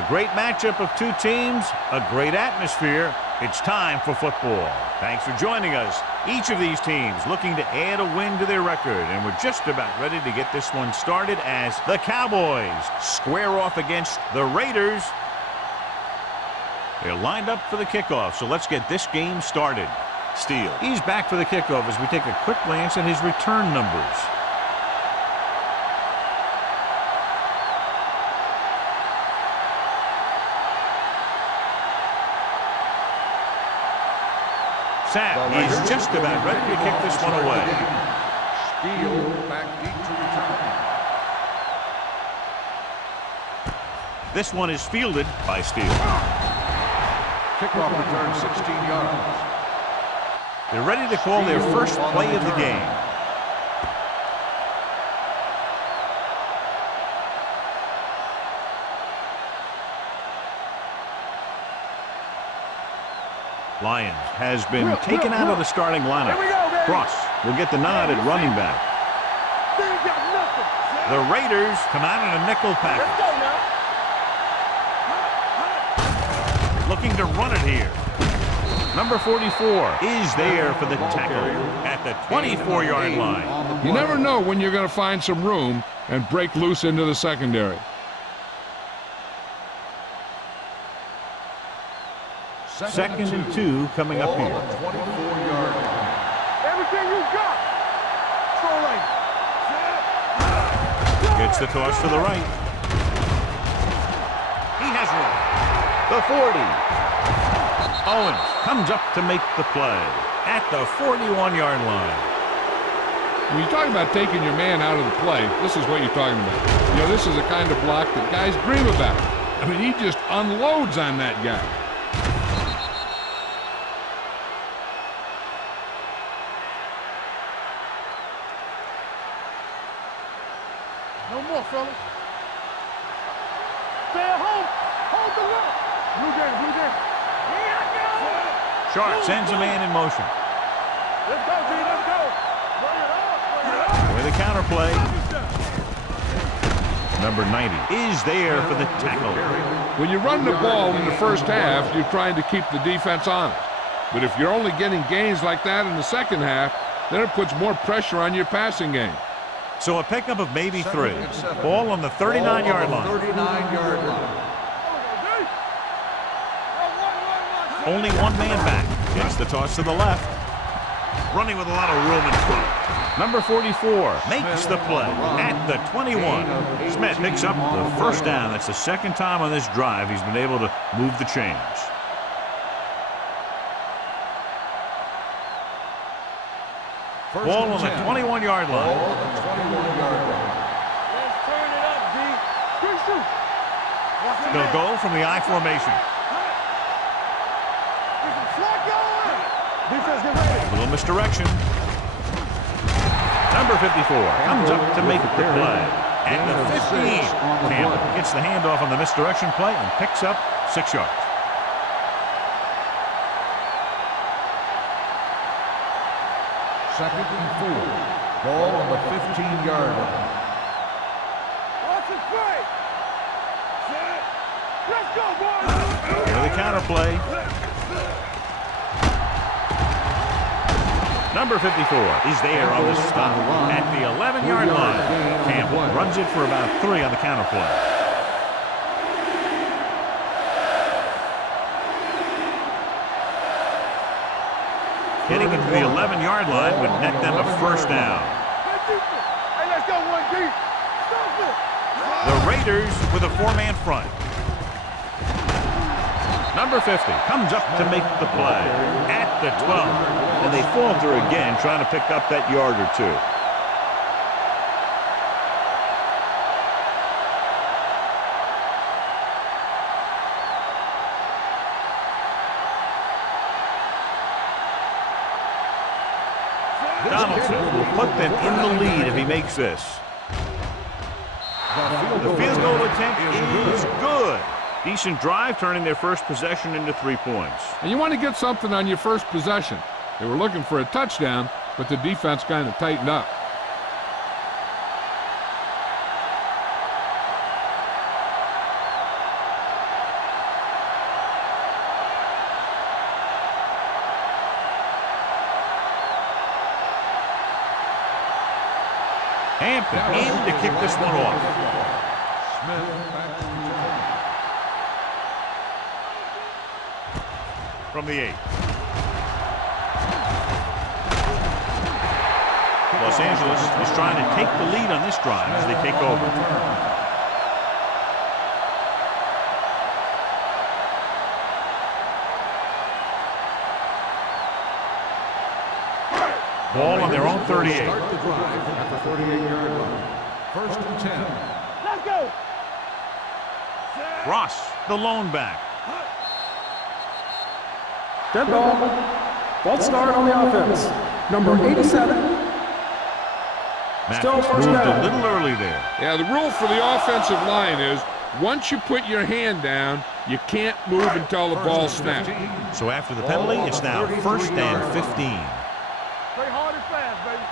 A great matchup of two teams, a great atmosphere. It's time for football. Thanks for joining us. Each of these teams looking to add a win to their record, and we're just about ready to get this one started as the Cowboys square off against the Raiders. They're lined up for the kickoff, so let's get this game started. Steele. He's back for the kickoff as we take a quick glance at his return numbers. Sam is just about ready to kick this one away. Steele back deep to return. This one is fielded by Steele. Kickoff return 16 yards. They're ready to call their first play of the game. Lyons has been taken out of the starting lineup. Cross will get the nod at running back. The Raiders come out in a nickel package. Looking to run it here. Number 44 is there for the tackle at the 24-yard line. You never know when you're going to find some room and break loose into the secondary. Second and 2 coming up here. 24-yard line. Everything you got. Throw right. Gets the toss to the right. He has one. The 40. Owens comes up to make the play at the 41-yard line. When you're talking about taking your man out of the play, this is what you're talking about. You know, this is the kind of block that guys dream about. I mean, he just unloads on that guy. No more, fellas. Stay at home. Hold the rope. Blue game, blue game. Sharp sends a man in motion. Let's go, G, let's go. With a counter play. Number 90 is there for the tackle. When you run the ball in the first half, you're trying to keep the defense honest. But if you're only getting gains like that in the second half, then it puts more pressure on your passing game. So a pickup of maybe 3. Ball on the 39-yard line. 39-yard line. Only one man back. Gets the toss to the left. Running with a lot of room in front. Number 44 makes the play at the 21. Smith picks up the first down. That's the second time on this drive he's been able to move the chains. Ball on the 21-yard line. Ball on the 21-yard line. Let's turn it up, D. Good shoot. They'll go from the I formation. Defense, get ready. A little misdirection. Number 54 comes up to make the play at the 15. Campbell gets the handoff on the misdirection play and picks up 6 yards. Second and 4. Ball on the 15-yard line. Watch it play. Let's go, boys. With a counter play. Number 54 is there on the stop at the 11-yard line. Campbell runs it for about 3 on the counter play. Getting into the 11-yard line would net them a first down. Hey, let's go, 1D. The Raiders with a 4-man front. Number 50 comes up to make the play at the 12. And they falter again, trying to pick up that yard or 2. Donaldson will put them in the lead if he makes this. The field goal attempt is good. Decent drive, turning their first possession into 3 points. And you want to get something on your first possession. They were looking for a touchdown, but the defense kind of tightened up. Hampton in to kick this one off. Smith back to return. From the 8. Los Angeles is trying to take the lead on this drive as they take over. Ball on their own 38. Start the drive at the 38-yard line. 1st and 10. Let's go. Ross, the lone back. Dead ball. False start on the offense. Number 87. Still Matthews first moved down. a little early there. Yeah, the rule for the offensive line is once you put your hand down, you can't move until the ball snaps. So after the penalty, it's now 1st and 15. Play hard and fast, baby.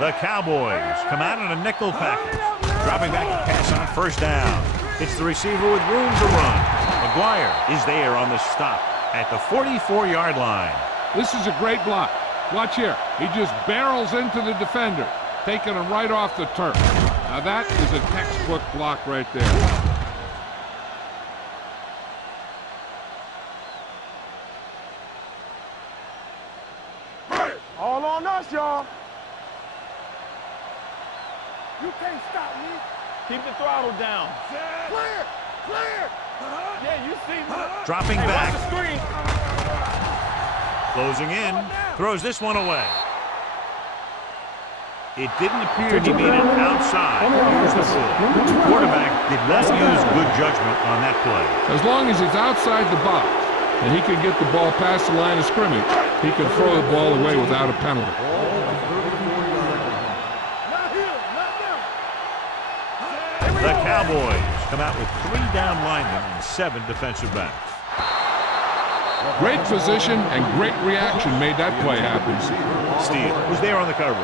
The Cowboys come out in a nickel package. Dropping back to pass on 1st down. It's the receiver with room to run. McGuire is there on the stop at the 44-yard line. This is a great block. Watch here. He just barrels into the defender, taking him right off the turf. Now that is a textbook block right there. All on us, y'all. You can't stop me. Keep the throttle down. Clear! Clear! Yeah, you see me. Dropping Hey, back. watch the screen. Closing in. Throws this one away. It didn't appear he made it outside. Here's the ball. The quarterback did not use good judgment on that play. As long as it's outside the box and he can get the ball past the line of scrimmage, he can throw the ball away without a penalty. Not here, not them. The Cowboys come out with 3 down linemen and 7 defensive backs. Great position and great reaction made that play happen. Steele was there on the coverage.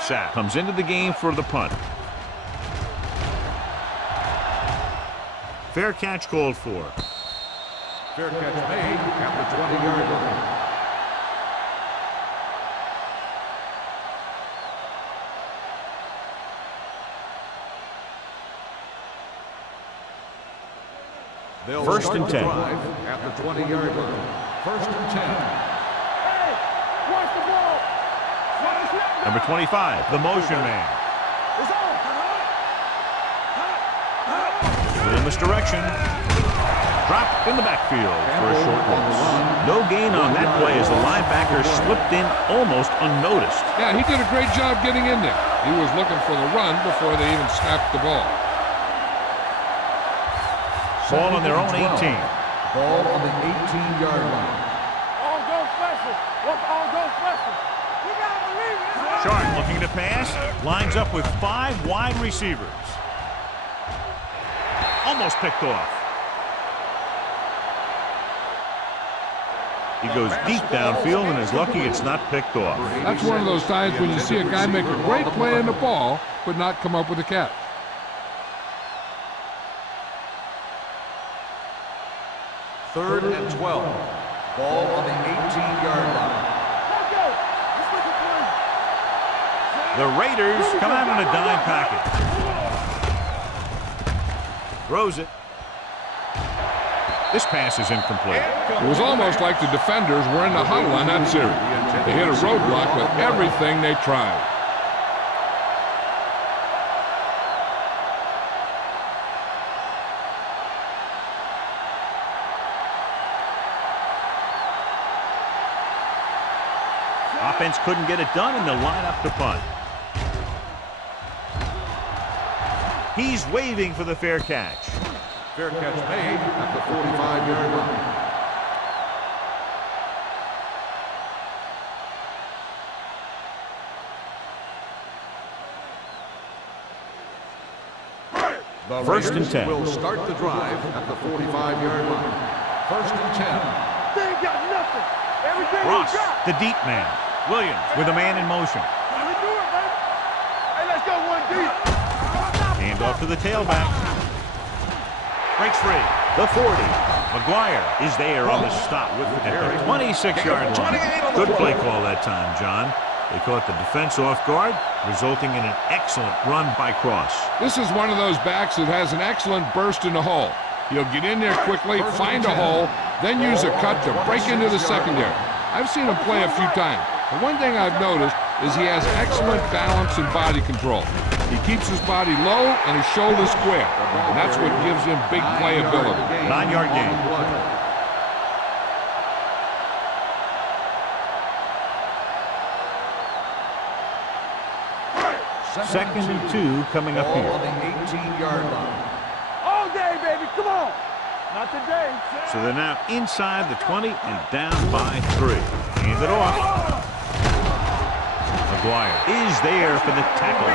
Sack comes into the game for the punt. Fair catch called for. Fair catch made at the 20-yard line. They'll 1st and 10. drive at the 20-yard line. 1st and 10. Hey, watch the ball. Watch the snap. Number 25, the motion man. It's on. Within this direction. Dropped in the backfield for a short loss. No gain on that play as the linebacker slipped in almost unnoticed. Yeah, he did a great job getting in there. He was looking for the run before they even snapped the ball. Ball on their own 18. Ball on the 18-yard line. All go special. What's all go special? You gotta believe it. Sharp looking to pass. Lines up with 5 wide receivers. Almost picked off. He goes deep downfield and is lucky it's not picked off. That's one of those times when you see a guy make a great play in the ball, but not come up with a catch. Third and 12. Ball on the 18-yard line. Let's go. Let's make a play. The Raiders come out in a dime package. Throws it. This pass is incomplete. It was almost like the defenders were in the huddle on that series. They hit a roadblock with everything they tried. Offense couldn't get it done, and they'll line up to punt. He's waving for the fair catch. Fair catch made at the 45-yard line. The 1st and Raiders 10. will start the drive at the 45-yard line. 1st and 10. They ain't got nothing. Everything Ross, you got. the deep man. Williams with a man in motion. We do it, baby. Hey, let's go one deep. And Hand off to the tailback. Breaks free. The 40. McGuire is there on the stop at the 26-yard line. Good play call that time, John. They caught the defense off guard, resulting in an excellent run by Cross. This is one of those backs that has an excellent burst in the hole. He'll get in there quickly, find a hole, then use a cut to break into the secondary. I've seen him play a few times. The one thing I've noticed is he has excellent balance and body control. He keeps his body low and his shoulders square, and that's what gives him big playability. 9-yard gain. Second and 2 coming up here. On the 18-yard line. All day, baby, come on. Not today. So they're now inside the 20 and down by 3. Hand it off. McGuire is there for the tackle.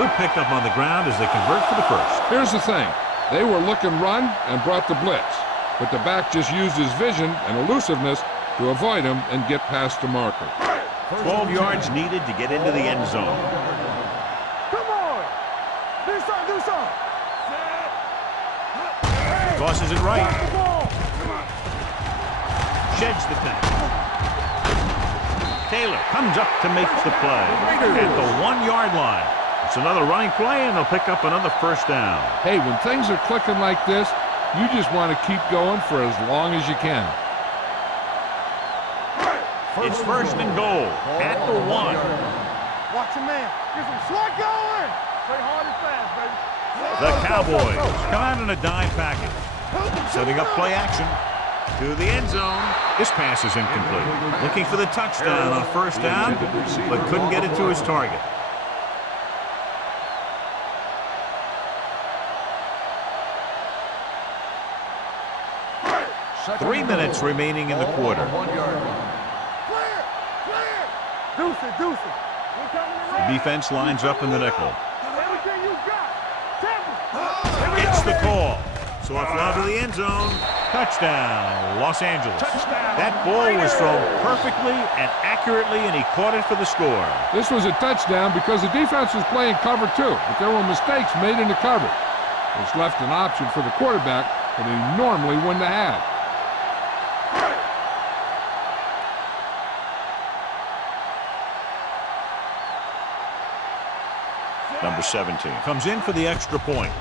Good pickup on the ground as they convert for the first. Here's the thing. They were looking run and brought the blitz, but the back just used his vision and elusiveness to avoid him and get past the marker. 12 yards needed to get into the end zone. Come on. Do something. Tosses it right. Come on. Sheds the tackle. Taylor comes up to make the play at the 1-yard line. It's another running play, and they'll pick up another first down. Hey, when things are clicking like this, you just want to keep going for as long as you can. It's first and goal at the 1. Watch your man. Get some slug going. Play hard and fast, baby. The Cowboys come out in a dime package. Setting up play action to the end zone. This pass is incomplete. Looking for the touchdown on first down, but couldn't get it to his target. Three minutes remaining in the quarter. 1-yard line. Deuce it. We coming The around. defense lines up in the nickel. Everything you got. Temple. Gets the call. So off down to the end zone. Touchdown, Los Angeles. That ball was thrown perfectly and accurately, and he caught it for the score. This was a touchdown because the defense was playing cover 2, but there were mistakes made in the cover. It's left an option for the quarterback that he normally wouldn't have had. Number 17 comes in for the extra point.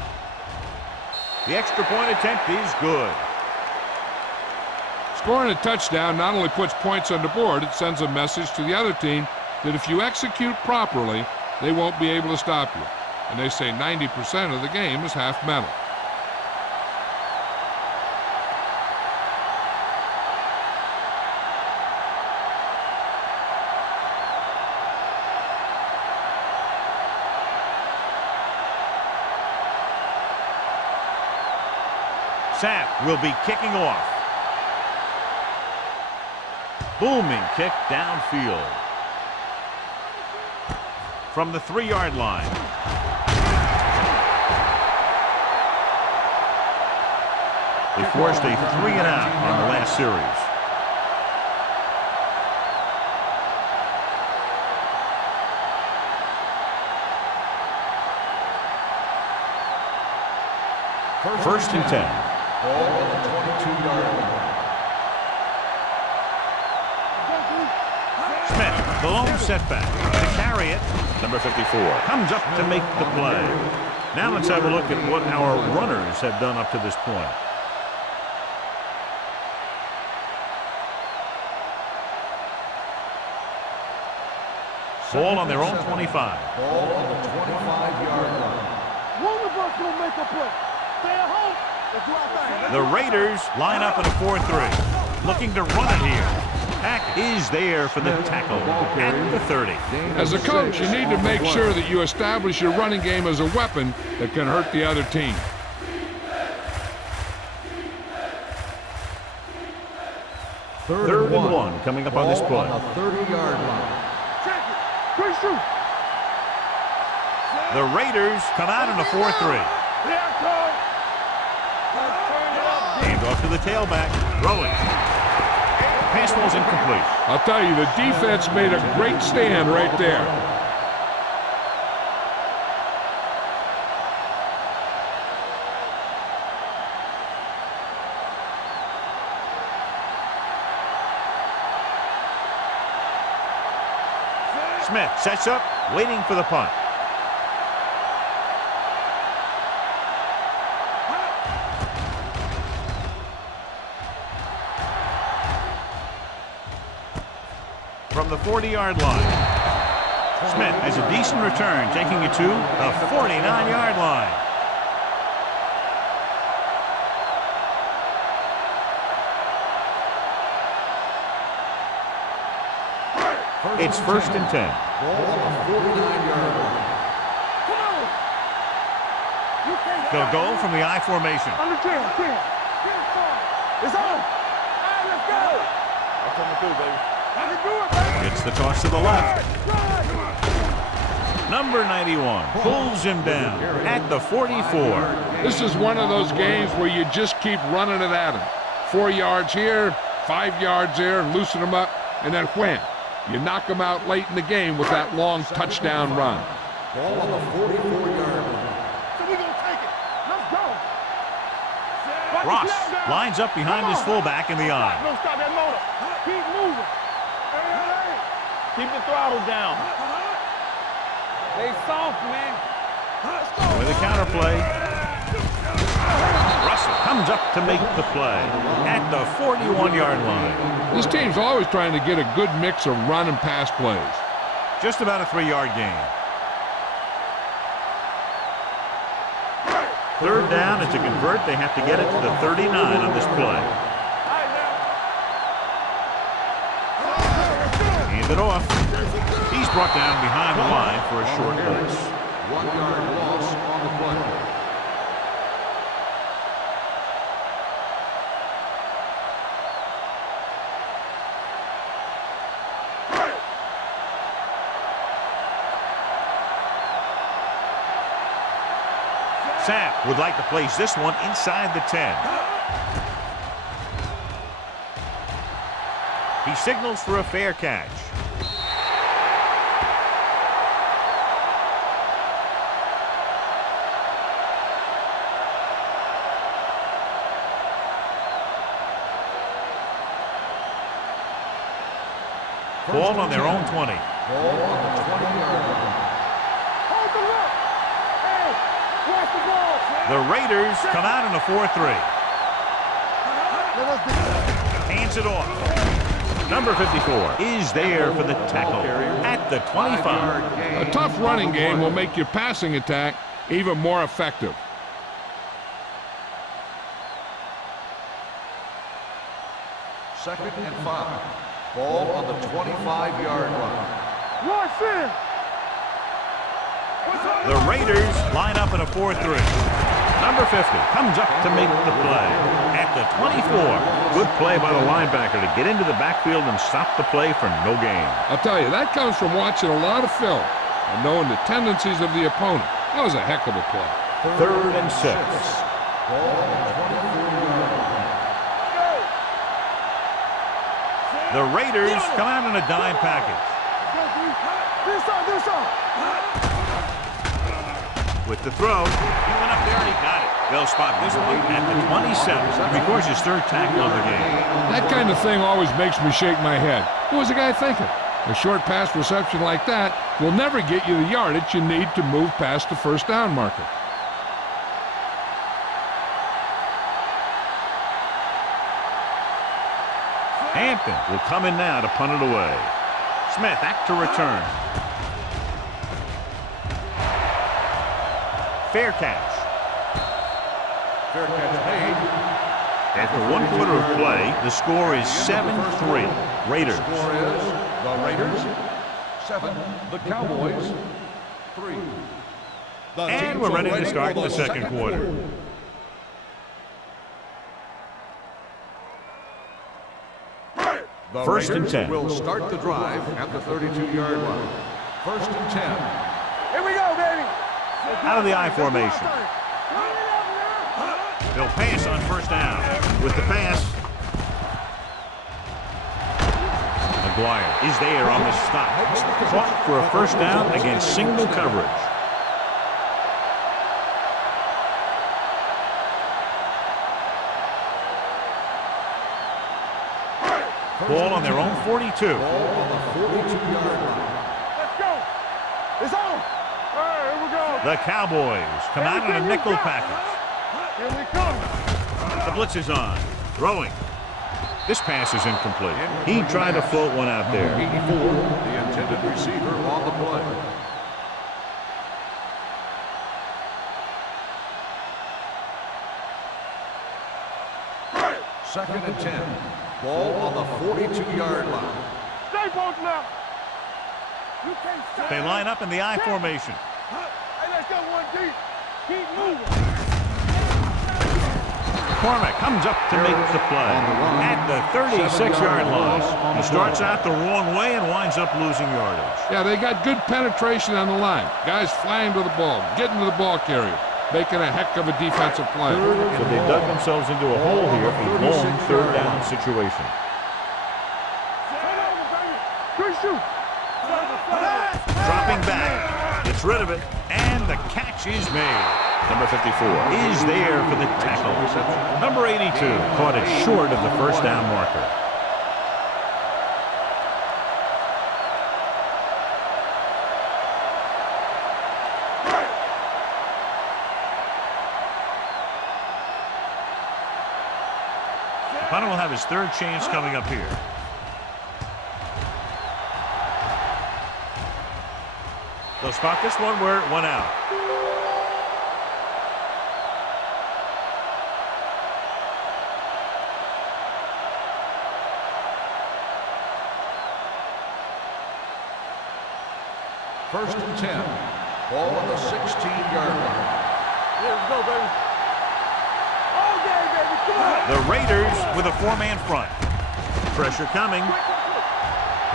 The extra point attempt is good. Scoring a touchdown not only puts points on the board, it sends a message to the other team that if you execute properly, they won't be able to stop you. And they say 90% of the game is half mental. Sapp will be kicking off. Booming kick downfield. From the 3-yard line. They forced a 3-and-out on the last series. First and 10. Ball on the 22-yard line. Smith, the lone setback. To carry it, number 54, comes up to make the play. Now let's have a look at what our runners have done up to this point. Ball on their own 25. Ball on the 25-yard line. One of us gonna make a play. Stay at home. Let's do our thing. The Raiders line up in a 4-3, looking to run it here. Pack is there for the tackle at the 30. As a coach, you need to make sure that you establish your running game as a weapon that can hurt the other team. Third and one coming up on this play. On the 30-yard line. Check it. Quick shoot. The Raiders come out in a 4-3. Here I come. Let's turn it up. Hand off to the tailback. Throwing. Pass ball's incomplete. I'll tell you, the defense made a great stand right there. Smith sets up, waiting for the punt. From the 40-yard line. Smith has a decent return, taking it to the 49-yard line. It's 1st and 10. Ball on the 49-yard line. They'll go from the I formation. Under 10. It's on. All right, let's go. I'm coming through, baby. I can do it, baby. It's the toss to the left. Number 91 pulls him down at the 44. This is one of those games where you just keep running it at him. 4 yards here, 5 yards there, and loosen them up, and then wham. You knock them out late in the game with that long touchdown run. Ball on the 44-yard line. So we're going to take it. Let's go. Ross lines up behind his fullback in the I. Don't stop that motor. Keep moving. Keep the throttle down. They soft, man. With a counter play. Russell comes up to make the play at the 41-yard line. This team's always trying to get a good mix of run and pass plays. Just about a 3-yard gain. 3rd down, and to convert, they have to get it to the 39 on this play. Hand it off. He's brought down behind the line for a short loss. 1-yard loss on the play. Sapp would like to place this one inside the 10. He signals for a fair catch. Ball on their own 20. Ball on the 20-yard line. Hold the look. Hey, watch the ball. The Raiders come out in a 4-3. Hands it off. Number 54 is there for the tackle at the 25. A tough running game will make your passing attack even more effective. Second and 5. Ball on the 25-yard line. Watch it. The Raiders line up in a 4-3. Number 50 comes up to make the play at the 24. Good play by the linebacker to get into the backfield and stop the play for no gain. I'll tell you, that comes from watching a lot of film and knowing the tendencies of the opponent. That was a heck of a play. 3rd and 6. Ball on the 24-yard line. The Raiders come out in a dime package. With the throw, he went up there and he got it. They'll spot this one at the 27. Records his 3rd tackle of the game. That kind of thing always makes me shake my head. What was the guy thinking? A short pass reception like that will never get you the yardage you need to move past the 1st down marker. Hampton will come in now to punt it away. Smith back to return. Fair catch. Fair catch made. After 1 quarter of play, the score is 7-3. Raiders. Score is the Raiders 7, the Cowboys 3. And we're ready to start the second quarter. The 1st and Raiders 10. will start the drive at the 32-yard line. 1st and 10. Here we go, baby. Out of the I formation. They'll pass on 1st down. With the pass, McGuire is there on the stop. Caught for a 1st down against single coverage. Ball on their own 42. Ball on the 42-yard line. Let's go. It's on. Hey, here we go. The Cowboys come out in a nickel package. Here we come. The blitz is on. Throwing. This pass is incomplete. He tried to float one out there. 84, the intended receiver on the play. Second and 10. Ball on the 42-yard line. Stay both now. You can't stop. They line up in the I formation. Hey, let's go one deep. Keep moving. McCormick comes up to make the play at the 36-yard line. He starts out the wrong way and winds up losing yardage. Yeah, they got good penetration on the line. Guys flying to the ball, getting to the ball carrier, making a heck of a defensive play. So they dug themselves into a hole here, a long third down situation. Good shoot. Dropping back, gets rid of it, and the catch is made. Number 54 is there for the tackle. Number 82 caught it short of the first down marker. The punter will have his third chance coming up here. They'll spot this one where it went out. First and 10. Ball on the 16-yard line. Let's go, baby. All day, baby. Come on. The Raiders with a four-man front. Pressure coming.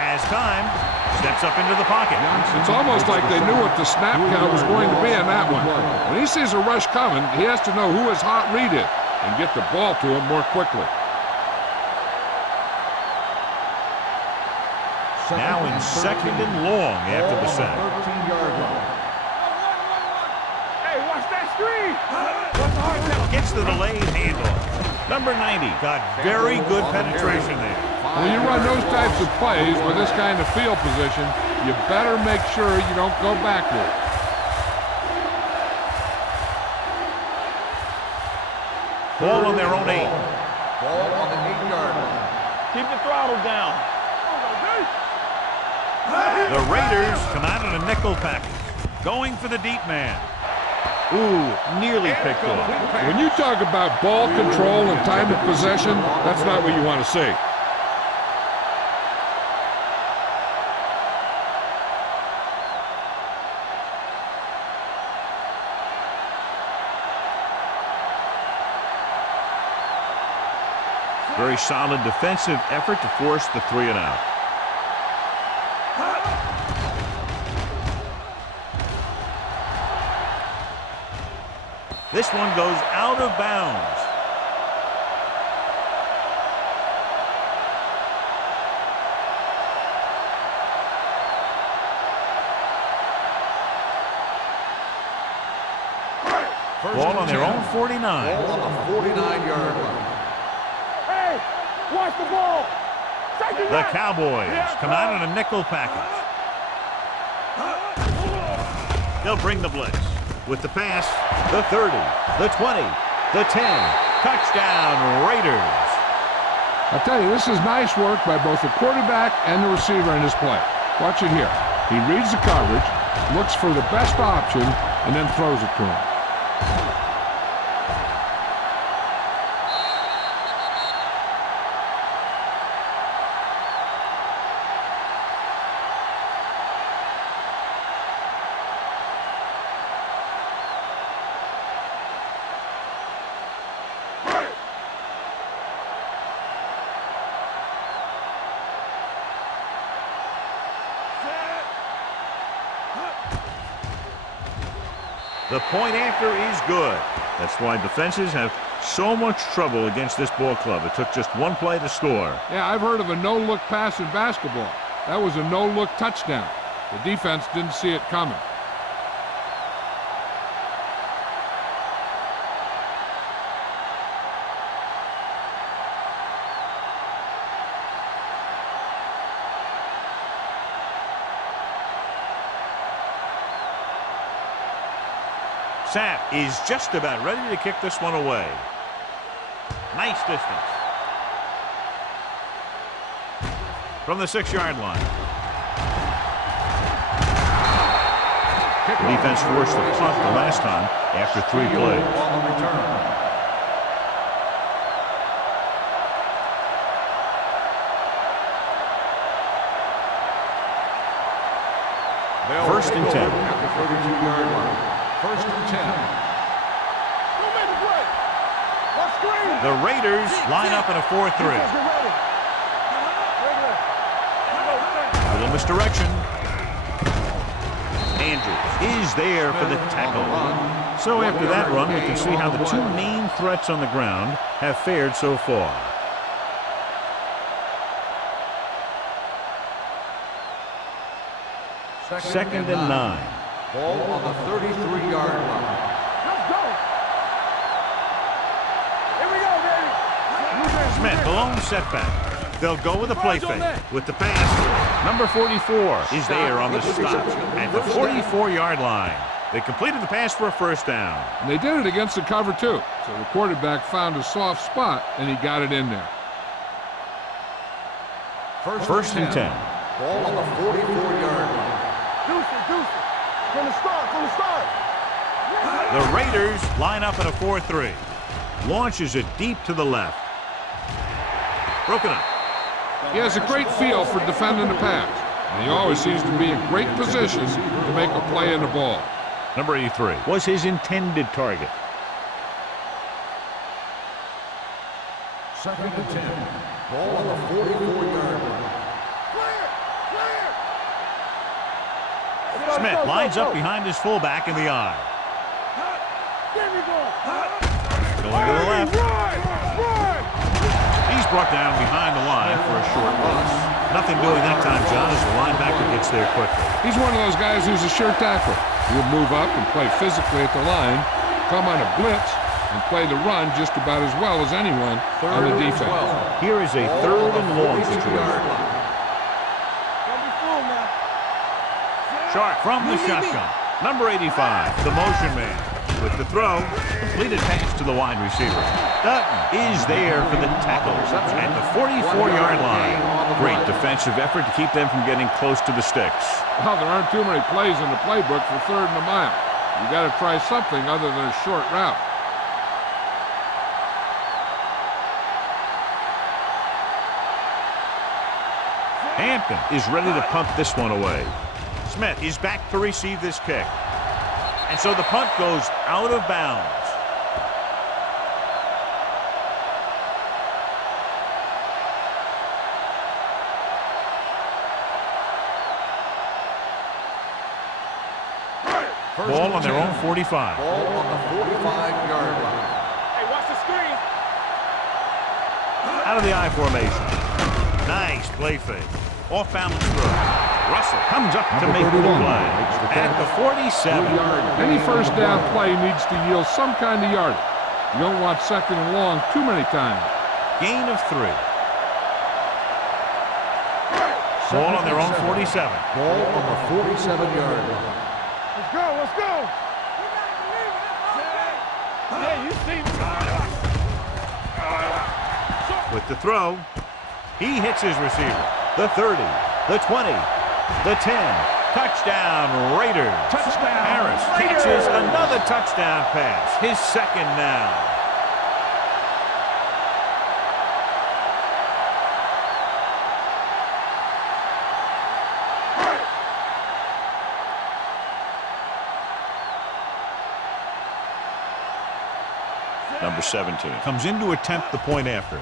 Has time. Steps up into the pocket. It's almost like they knew what the snap count was going to be on that one. When he sees a rush coming, he has to know who his hot read is and get the ball to him more quickly. Now in second and long after the sack. 13-yard line. Hey, watch that screen. Watch the hard tackle. Gets the delayed handoff. Number 90 got very good penetration there. When you run those types of plays with this kind of field position, you better make sure you don't go backward. Ball on their own 8. Ball on the 8-yard line. Keep the throttle down. The Raiders come out in a nickel package. Going for the deep man. Ooh, nearly picked off. When you talk about ball control and time of possession, that's not what you want to see. Very solid defensive effort to force the 3 and out. This one goes out of bounds. Ball on their own 49. Ball on the 49-yard line. Hey, watch the ball. Second The down. Cowboys come out in a nickel package. They'll bring the blitz. With the pass, the 30, the 20, the 10. Touchdown, Raiders. I tell you, this is nice work by both the quarterback and the receiver in this play. Watch it here. He reads the coverage, looks for the best option, and then throws it to him. The point after is good. That's why defenses have so much trouble against this ball club. It took just one play to score. Yeah, I've heard of a no-look pass in basketball. That was a no-look touchdown. The defense didn't see it coming. Sapp is just about ready to kick this one away. Nice distance. From the 6-yard line. The defense forced the punt the last time after 3 plays. On the return. First and 10. At the 32-yard line. First and 10. The Raiders line up in a 4-3. A little misdirection. Andrews is there for the tackle. So after that run, we can see how the 2 main threats on the ground have fared so far. Second and 9. Ball on the 33-yard line. Smith, blown setback. They'll go with a play fake with the pass. Number 44 is there on the stop at the 44-yard line. They completed the pass for a first down. And they did it against the cover, too. So the quarterback found a soft spot, and he got it in there. First and 10. Ball on the 44-yard line. From the start. The Raiders line up in a 4-3. Launches it deep to the left. Broken up. He has a great feel for defending the pass, and he always seems to be in great position to make a play in the ball. Number 83 was his intended target. Second and 10. Ball on the 44-yard line. Smith lines up behind his fullback in the eye. Going to the left. He's brought down behind the line for a short loss. Nothing doing that time, John, as the linebacker gets there quickly. He's one of those guys who's a sure tackler. He'll move up and play physically at the line, come on a blitz, and play the run just about as well as anyone on the defense. Here is a 3rd and long situation. Sharp from the shotgun. Number 85, the motion man. With the throw, completed pass to the wide receiver. Dutton is there for the tackle at the 44-yard line. Great defensive effort to keep them from getting close to the sticks. Well, there aren't too many plays in the playbook for 3rd and a mile. You got to try something other than a short route. Hampton is ready to punt this one away. Smith is back to receive this kick. And so the punt goes out of bounds. Ball on their own 45. Ball on the 45-yard line. Hey, watch the screen. Out of the I formation. Nice play fake. Off balance throw. Russell comes up to make the play at the 47. Any first down play needs to yield some kind of yardage. You don't want 2nd and long too many times. Gain of 3. Ball on their own 47. Ball on the 47-yard line. Let's go. Yeah, you see me. With the throw, he hits his receiver. The 30, the 20, the 10. Touchdown, Raiders. Touchdown, Harris catches another touchdown pass. His 2nd now. Number 17 comes in to attempt the point after.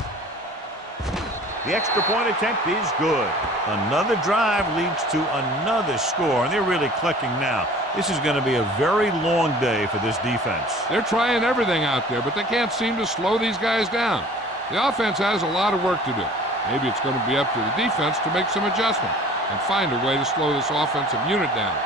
The extra point attempt is good. Another drive leads to another score, and they're really clicking now. This is going to be a very long day for this defense. They're trying everything out there, but they can't seem to slow these guys down. The offense has a lot of work to do. Maybe it's going to be up to the defense to make some adjustment and find a way to slow this offensive unit down.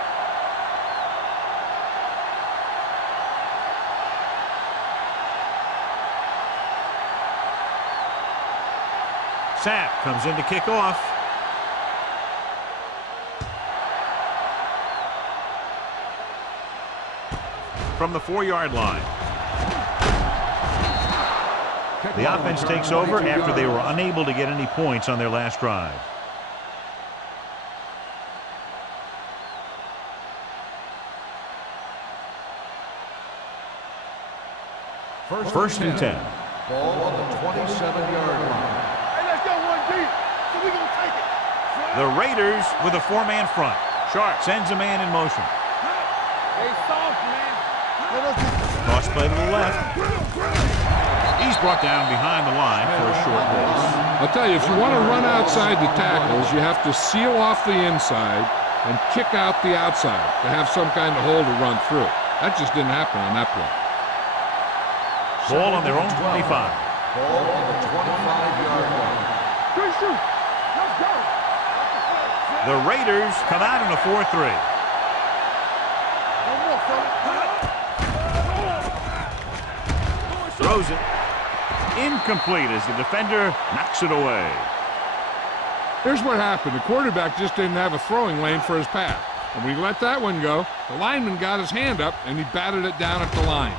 Sapp comes in to kick off. from the 4-yard line. The offense takes over after they were unable to get any points on their last drive. First and 10. Ball on the 27-yard line. Hey, let's go one deep. So we gonna take it. The Raiders with a 4-man front. Sharp sends a man in motion. Hey, soft, man. Toss play to the left. He's brought down behind the line for a short loss. I'll tell you, if you want to run outside the tackles, you have to seal off the inside and kick out the outside to have some kind of hole to run through. That just didn't happen on that play. Ball on their own 25. Ball on the 25-yard line. Good shoot. Let's go. The Raiders come out in a 4-3. One more, fella. Throws it. Incomplete as the defender knocks it away. Here's what happened. The quarterback just didn't have a throwing lane for his pass. And when he let that one go, the lineman got his hand up and he batted it down at the line.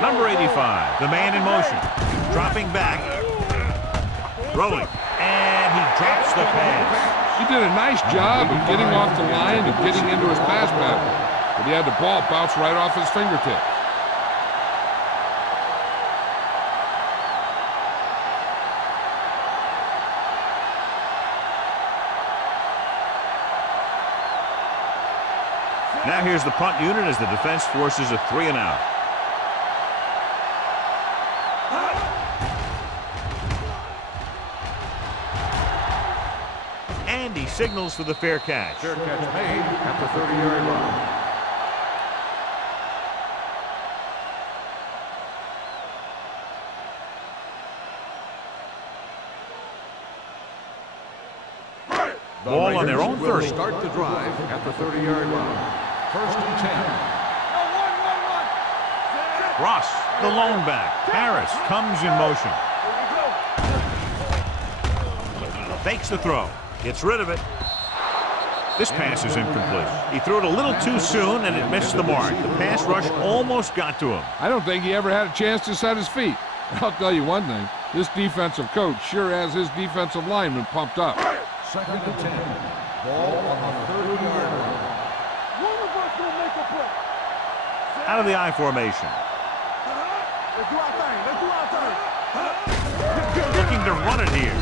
Number 85, the man in motion. Dropping back. Throwing. And he drops the pass. He did a nice job of getting off the line and getting into his pass pattern. But he had the ball bounce right off his fingertips. Now here's the punt unit as the defense forces a 3-and-out. And he signals for the fair catch. Fair catch made at the 30-yard line. Ball on their own 30. Start the drive at the 30-yard line. First and 10. Ross, the lone back. Harris comes in motion. Fakes the throw. Gets rid of it. This pass is incomplete. He threw it a little too soon and it missed the mark. The pass rush almost got to him. I don't think he ever had a chance to set his feet. I'll tell you one thing. This defensive coach sure has his defensive lineman pumped up. Second and 10. Ball on the 30-yard line. One of us will make a play. Out of the I formation. Let's do our thing. Let's do our thing. Looking to run it here.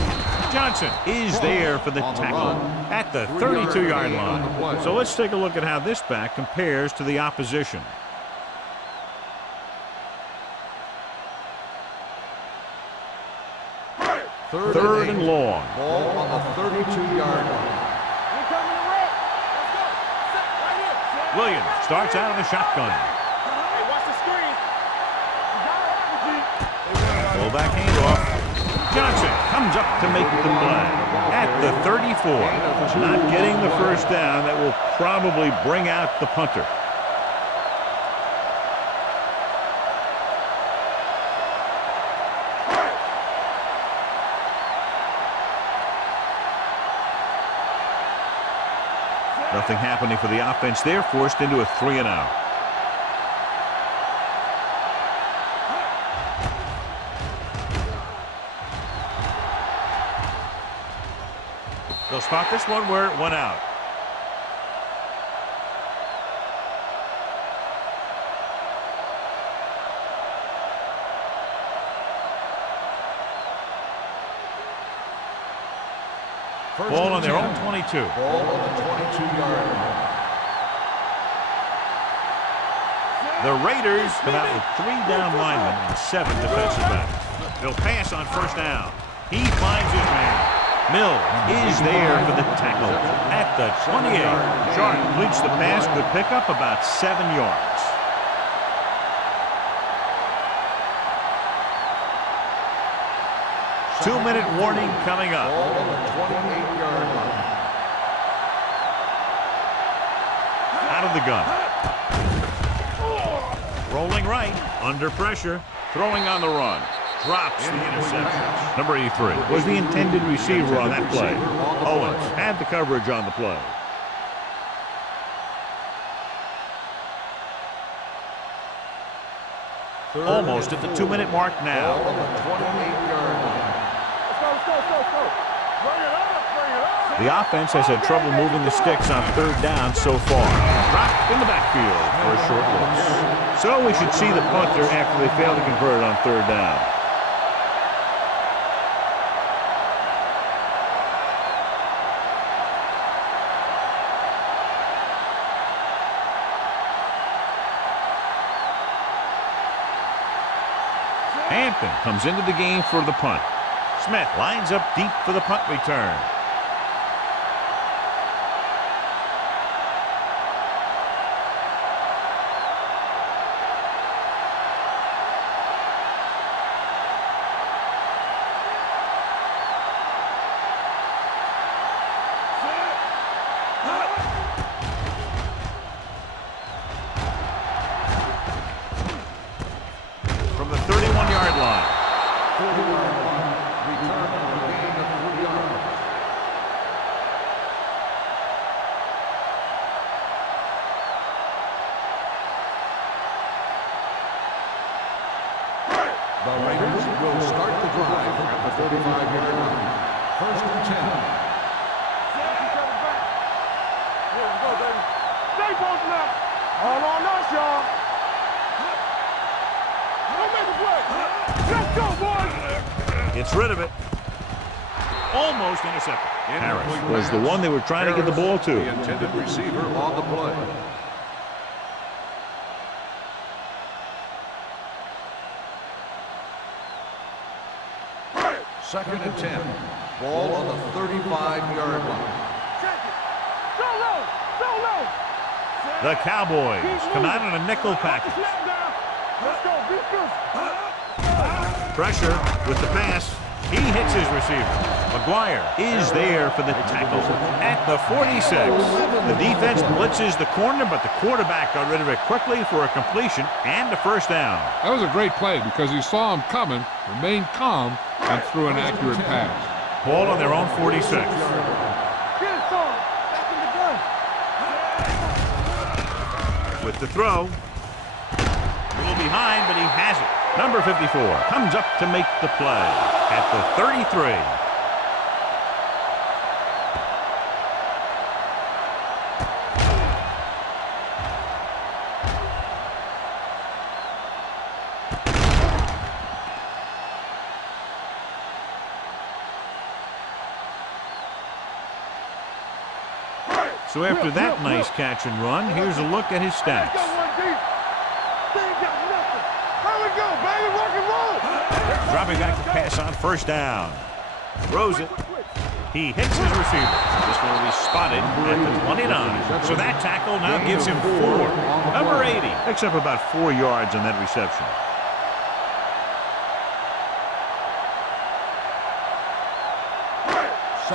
Johnson is there for the tackle at the 32-yard line. So let's take a look at how this back compares to the opposition. Third and long. Ball on the 32-yard line. Williams starts out of the shotgun. Hey, watch the screen. Fullback handoff. Johnson comes up to make the play at the 34. Not getting the first down. That will probably bring out the punter. Nothing happening for the offense. They're forced into a 3-and-out. They'll spot this one where it went out. Ball on their own 22. Ball on the 22-yard line. The Raiders come out with 3 down linemen and 7 defensive backs. They'll pass on first down. He finds his man. Mills is there for the tackle at the 28. Sharp completes the pass. Good pickup, about 7 yards. Two-minute warning coming up. Ball on the 28-yard line. Out of the the gun. Rolling right, under pressure, throwing on the run. Drops the interception. Number 83 was the intended receiver on that play. Owens had the coverage on the play. Almost at the 2-minute mark now. On the 28-yard line. The offense has had trouble moving the sticks on third down so far. Dropped in the backfield for a short loss. So we should see the punter after they fail to convert on third down. Hampton comes into the game for the punt. Smith lines up deep for the punt return. From the 31-yard line. 40-yard line. Return for a gain of 3 yards. The Raiders will start the drive at the 35-yard line. First and 10. Here we go, baby. Stay posted up. All on us, y'all. Don't make a play. Let's go, boys. Gets rid of it. Almost intercepted. Harris was the one they were trying to get the ball to. The intended receiver on the play. Second and 10. Ball on the 35-yard line. Go low. Go low. The Cowboys come out in a nickel package. Snap down. Let's go. Be good. Pressure with the pass. He hits his receiver. McGuire is there for the tackle at the 46. The defense blitzes the corner, but the quarterback got rid of it quickly for a completion and a first down. That was a great play because he saw him coming, remained calm, and threw an accurate pass. Ball on their own 46. Get it, son. Back in the gun. With the throw. A little behind, but he has it. Number 54 comes up to make the play at the 33. So after that nice catch and run, here's a look at his stats. Got one deep. They ain't got nothing. Here we go, baby. Rock and roll. Dropping back to pass on first down. Throws it. He hits his receiver. This one will be spotted at the 29. So that tackle now gives him 4. Number 80 picks up about 4 yards on that reception.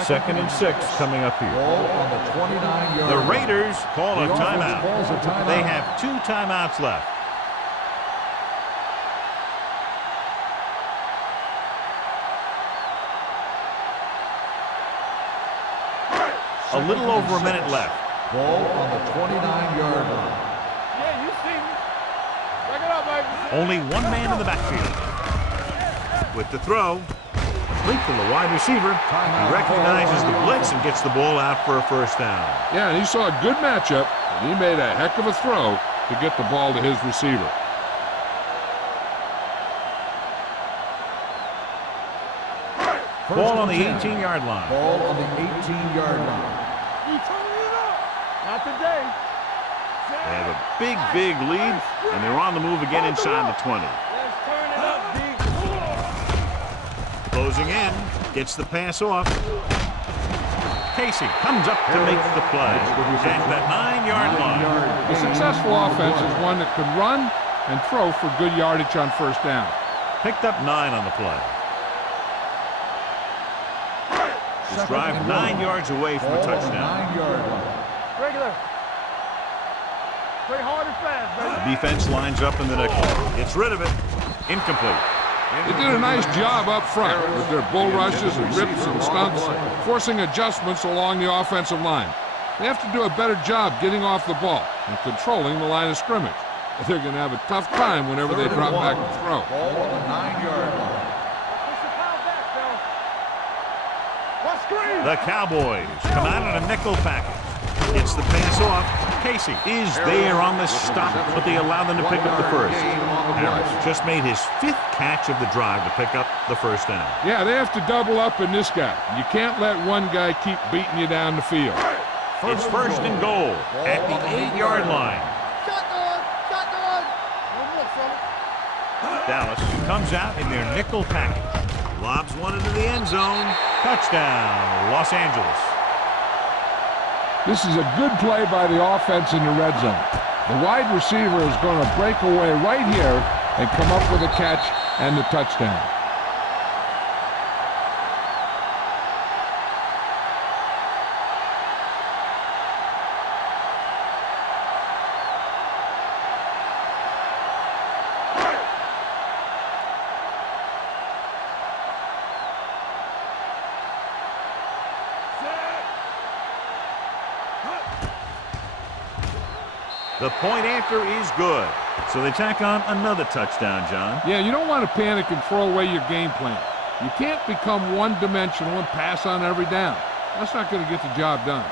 Second and 6 coming up here. Ball on the 29-yard The line. Raiders call a The offense timeout. calls a timeout. They have 2 timeouts left. A little over a minute left. Ball on the 29-yard line. Yeah, you see me. Back it up, baby. Only one man in the backfield. With the throw, complete from the wide receiver. He recognizes the blitz and gets the ball out for a first down. Yeah, and he saw a good matchup, and he made a heck of a throw to get the ball to his receiver. Ball on the 18-yard line. Ball on the 18-yard line. You turning it up. Not today. They have a big, big lead, and they're on the move again inside the 20. Let's turn it up, D. Closing in, gets the pass off. Casey comes up to make the play at the 9-yard line. A successful offense is one that could run and throw for good yardage on first down. Picked up 9 on the play. This drive 9 yards away from a touchdown. 9-yard line. Regular. Play hard and fast, baby. The defense lines up in the nickel. Gets rid of it. Incomplete. They did a nice job up front with their bull rushes and rips and stunts, forcing adjustments along the offensive line. They have to do a better job getting off the ball and controlling the line of scrimmage. They're going to have a tough time whenever they drop back to throw. Ball on the 9-yard line. The Cowboys come out in a nickel package. Gets the pass off. Casey is there on the stop, but they allow them to pick up the first. Harris just made his 5th catch of the drive to pick up the first down. Yeah, they have to double up in this guy. You can't let one guy keep beating you down the field. It's first and goal at the 8-yard line. Dallas comes out in their nickel package. Lobs one into the end zone. Touchdown, Los Angeles. This is a good play by the offense in the red zone. The wide receiver is going to break away right here and come up with a catch and the touchdown. The point after is good. So they tack on another touchdown, John. Yeah, you don't want to panic and throw away your game plan. You can't become one-dimensional and pass on every down. That's not going to get the job done.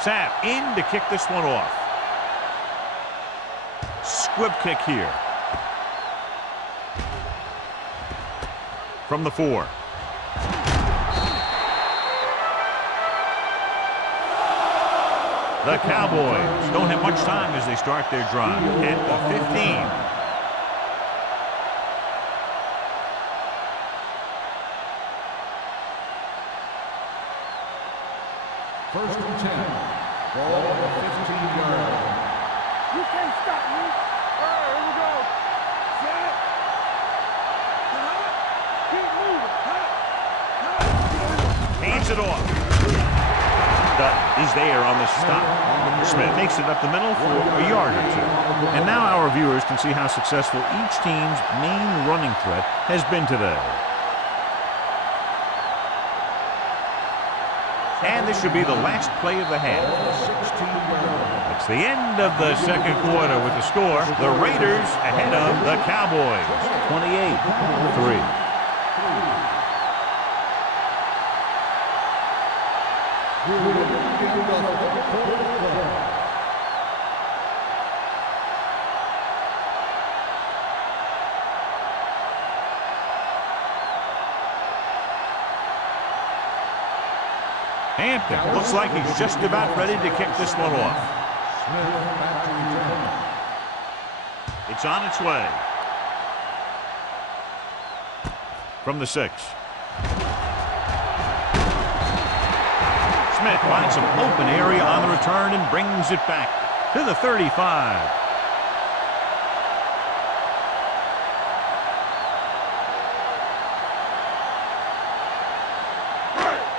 Sapp in to kick this one off. Squib kick here. From the 4. The Cowboys don't have much time as they start their drive at the 15. First and 10. Ball on the 15-yard line. You can't stop me. All right, here we go. Set. Keep moving. Hands it off. Dutton is there on the stop. Smith takes it up the middle for a yard or 2. And now our viewers can see how successful each team's main running threat has been today. And this should be the last play of the half. It's the end of the second quarter with the score. The Raiders ahead of the Cowboys, 28-3. Hampton looks like he's just about ready to kick this one off. It's on its way. From the 6. Smith finds some open area on the return and brings it back to the 35.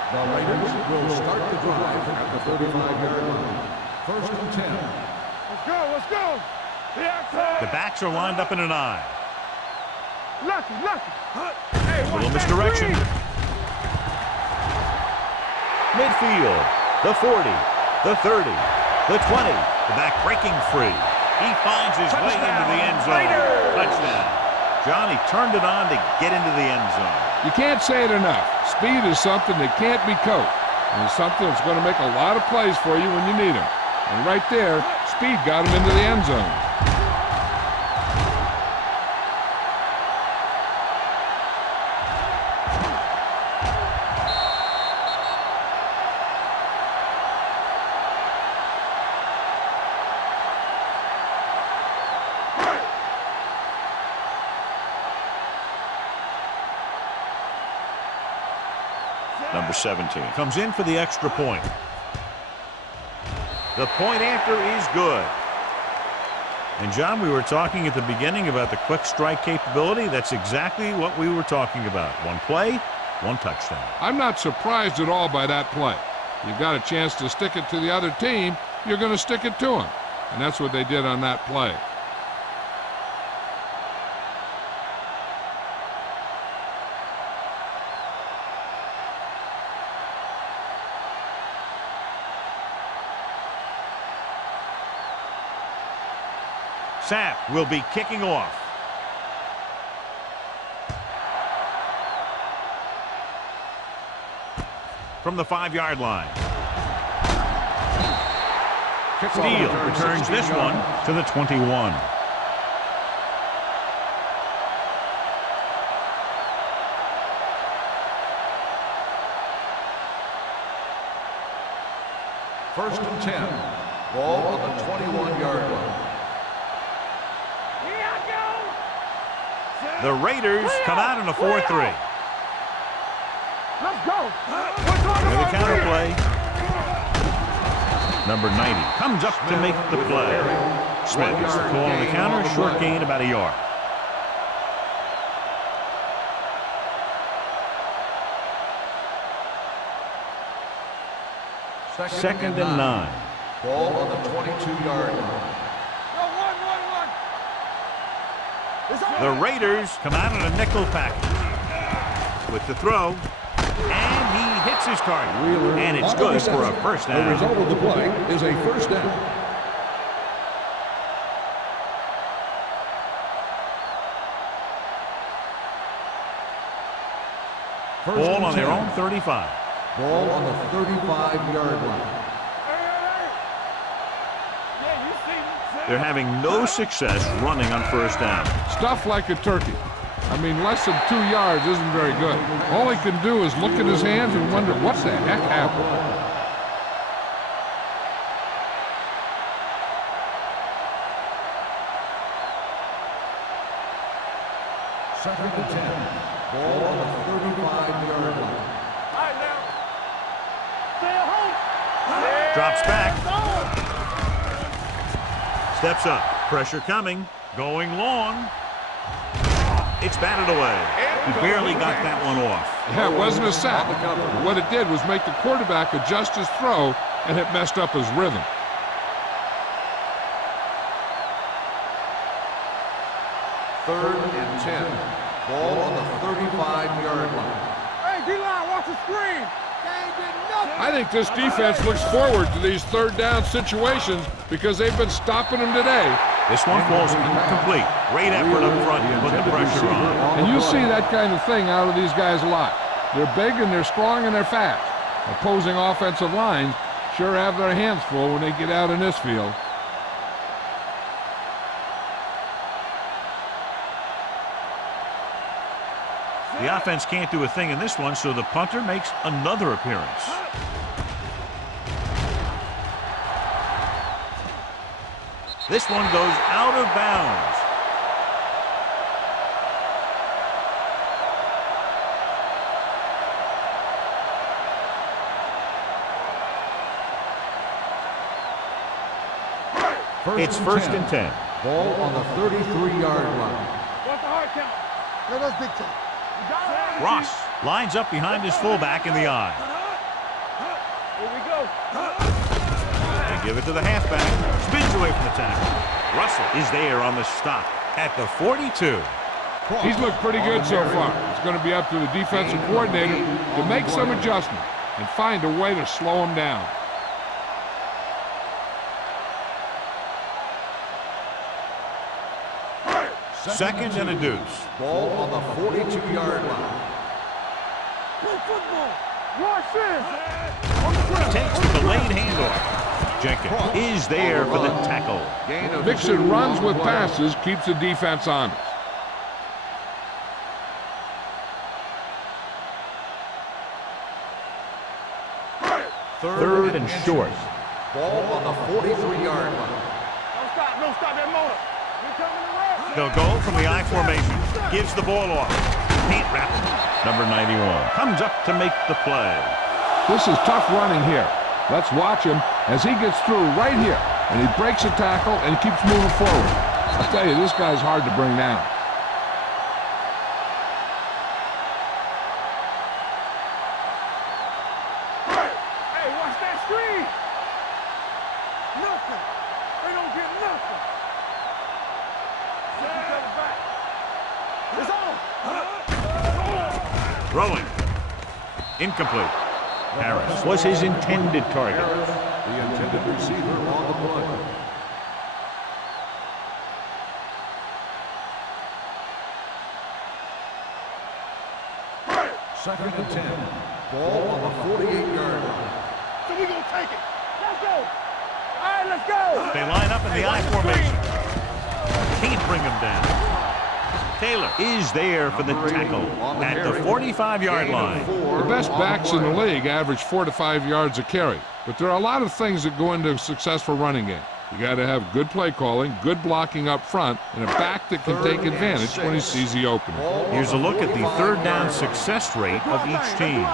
The Raiders will start the drive at the 35-yard line. First and 10. Let's go, let's go. The backs are lined up in an I. Lucky. Hey, A little misdirection. Midfield, the 40, the 30, the 20. The back breaking free. He finds his way into the end zone. Touchdown. John, he turned it on to get into the end zone. You can't say it enough. Speed is something that can't be coached. And it's something that's going to make a lot of plays for you when you need them. And right there, speed got him into the end zone. Number 17 comes in for the extra point. The point after is good. And, John, we were talking at the beginning about the quick strike capability. That's exactly what we were talking about. One play, one touchdown. I'm not surprised at all by that play. You've got a chance to stick it to the other team, you're going to stick it to them. And that's what they did on that play. Sapp will be kicking off. From the 5-yard line. Steele returns this one to the 21. First and 10. Ball on the 21-yard line. The Raiders come out in a 4-3. Let's go. With a counter play. Number 90 comes up to make the play. Smith gets the call on the counter. Short gain about a yard. Second and 9. Ball on the 22-yard line. The Raiders come out in a nickel package. With the throw. And he hits his target. And it's good for a first down. The result of the play is a first down. Ball on their own 35. Ball on the 35-yard line. They're having no success running on first down. Stuff like a turkey. I mean, less than 2 yards isn't very good. All he can do is look at his hands and wonder what the heck happened. Second and 10. Ball on the 35-yard line. Drops back. Steps up. Pressure coming. Going long. It's batted away. He barely got that one off. Yeah, it wasn't a sack. What it did was make the quarterback adjust his throw, and it messed up his rhythm. Third and 10. Ball on the 35-yard line. Hey, D-line, watch the screen. I think this defense looks forward to these third down situations because they've been stopping them today. This one falls incomplete. Great effort up front to put the pressure on. And you see that kind of thing out of these guys a lot. They're big and they're strong and they're fast. Opposing offensive lines sure have their hands full when they get out in this field. The offense can't do a thing in this one, so the punter makes another appearance. This one goes out of bounds. It's first and 10. Ball on the 33-yard line. What's the hard count? Let us big time. Ross lines up behind his fullback in the eye. Here we go. They give it to the halfback. Spins away from the tackle. Russell is there on the stop at the 42. He's looked pretty good so far. It's going to be up to the defensive coordinator to make some adjustment and find a way to slow him down. Second and a deuce. Ball on the 42-yard line. Play football. Watch this. Takes the delayed handoff. Jenkins is there for the tackle. Mixon runs with passes, keeps the defense honest. Third and short. Ball on the 43-yard line. Don't stop that motor. You're coming to rest. They'll go from the I formation. Gives the ball off. Can't wrap it. Number 91 comes up to make the play. This is tough running here. Let's watch him as he gets through right here. And he breaks a tackle and keeps moving forward. I'll tell you, this guy's hard to bring down. Hey, watch that screen. Nothing. They don't get nothing. It's on. Throwing. Incomplete. Harris was his intended target. The intended receiver on the play. Second and 10. Ball on the 48-yard line. So we gonna take it. Let's go. All right, let's go. They line up in the I formation. Can't bring him down. Taylor is there for the tackle at the 45-yard line. The best backs in the league average 4 to 5 yards a carry. But there are a lot of things that go into a successful running game. You got to have good play calling, good blocking up front, and a back that can take advantage when he sees the opening. Here's a look at the third down success rate of each team.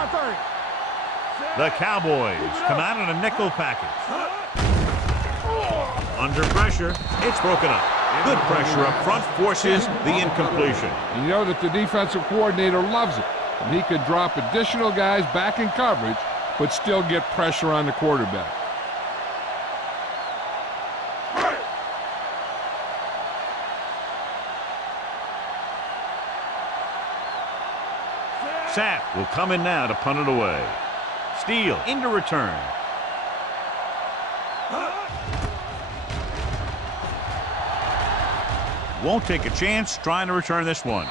The Cowboys come out in a nickel package. Under pressure, it's broken up. Good pressure up front forces the incompletion. And you know that the defensive coordinator loves it. And he could drop additional guys back in coverage, but still get pressure on the quarterback. Sapp will come in now to punt it away. Steele into return. Won't take a chance trying to return this one.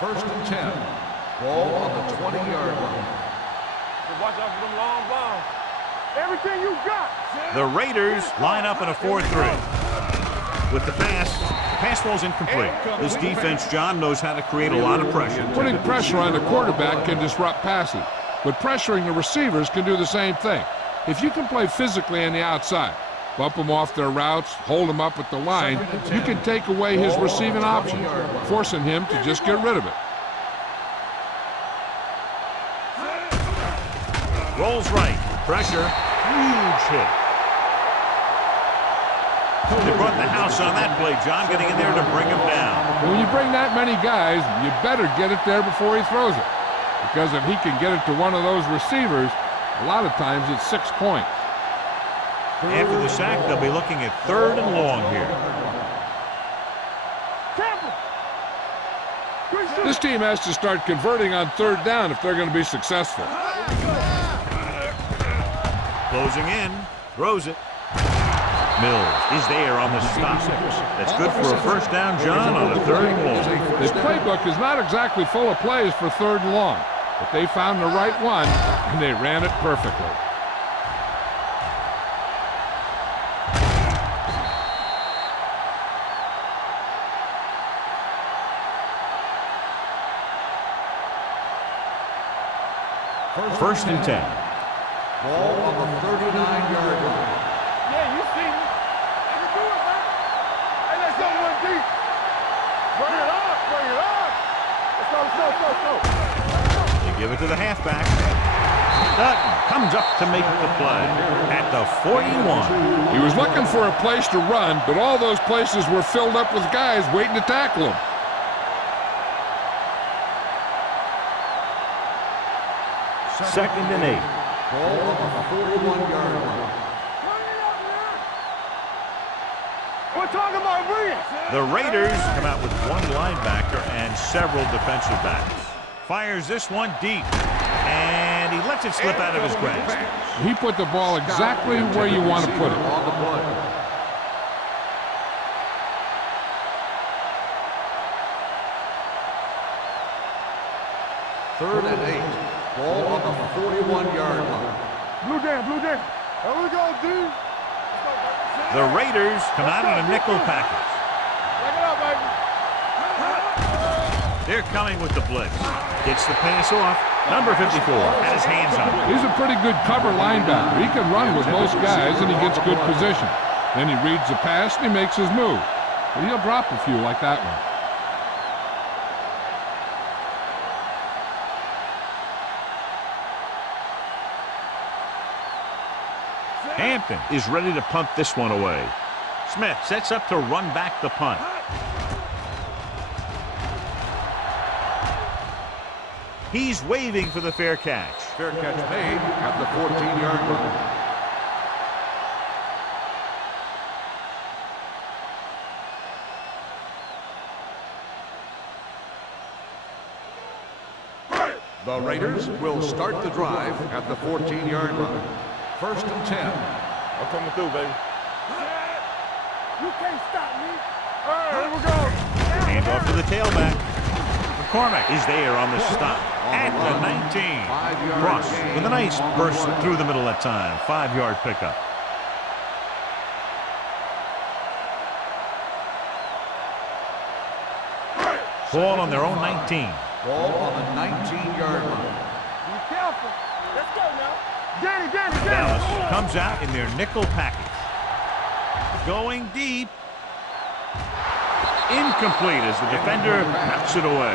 First and 10. Ball on the 20-yard line. Watch out for them long balls. Everything you got. The Raiders line up in a 4-3. With the pass rolls incomplete. This defense, John, knows how to create a lot of pressure. Putting pressure on the quarterback can disrupt passing, but pressuring the receivers can do the same thing. If you can play physically on the outside, bump them off their routes, hold them up at the line, you can take away his receiving options, forcing him to just get rid of it. Rolls right. Pressure. Huge hit. They brought the house on that play, John, getting in there to bring him down. When you bring that many guys, you better get it there before he throws it. Because if he can get it to one of those receivers, a lot of times it's 6 points. After the sack, they'll be looking at 3rd and long here. This team has to start converting on 3rd down if they're going to be successful. Closing in. Throws it. Mills is there on the stop. That's good for a first down, John, on a 3rd and long. This playbook is not exactly full of plays for 3rd and long, but they found the right one, and they ran it perfectly. First and 10. Ball on the 39-yard line. Yeah, you see me. I can do it, man. Hey, let's go one deep. Bring it up, bring it up. Let's go. They give it to the halfback. Dutton comes up to make the play at the 41. He was looking for a place to run, but all those places were filled up with guys waiting to tackle him. Second and 8. Ball on the 41-yard line. We're talking about bringing. The Raiders come out with one linebacker and several defensive backs. Fires this one deep, and he lets it slip out of his grasp. He put the ball exactly where you want to put it. On the play. Third and 8. Ball on the 41-yard line. Blue jam. There we go, D. The Raiders come out in a nickel package. Check it out, baby. They're coming with the blitz. Gets the pass off. Number 54 had his hands on it. He's a pretty good cover linebacker. He can run with most guys, and he gets good position. Then he reads the pass, and he makes his move. But he'll drop a few like that one. Hampton is ready to punt this one away. Smith sets up to run back the punt. He's waving for the fair catch. Fair catch made at the 14-yard line. The Raiders will start the drive at the 14-yard line. 1st and 10. I'm coming through, baby. You can't stop me. All right, here we go. Hand off to the tailback. McCormick is there on the stop at the 19. Cross with a nice burst through the middle that time. 5-yard pickup. Ball on their own 19. Ball on the 19-yard line. Be careful. Let's go now. Danny. Dallas comes out in their nickel package. Going deep. Incomplete as the defender knocks it away.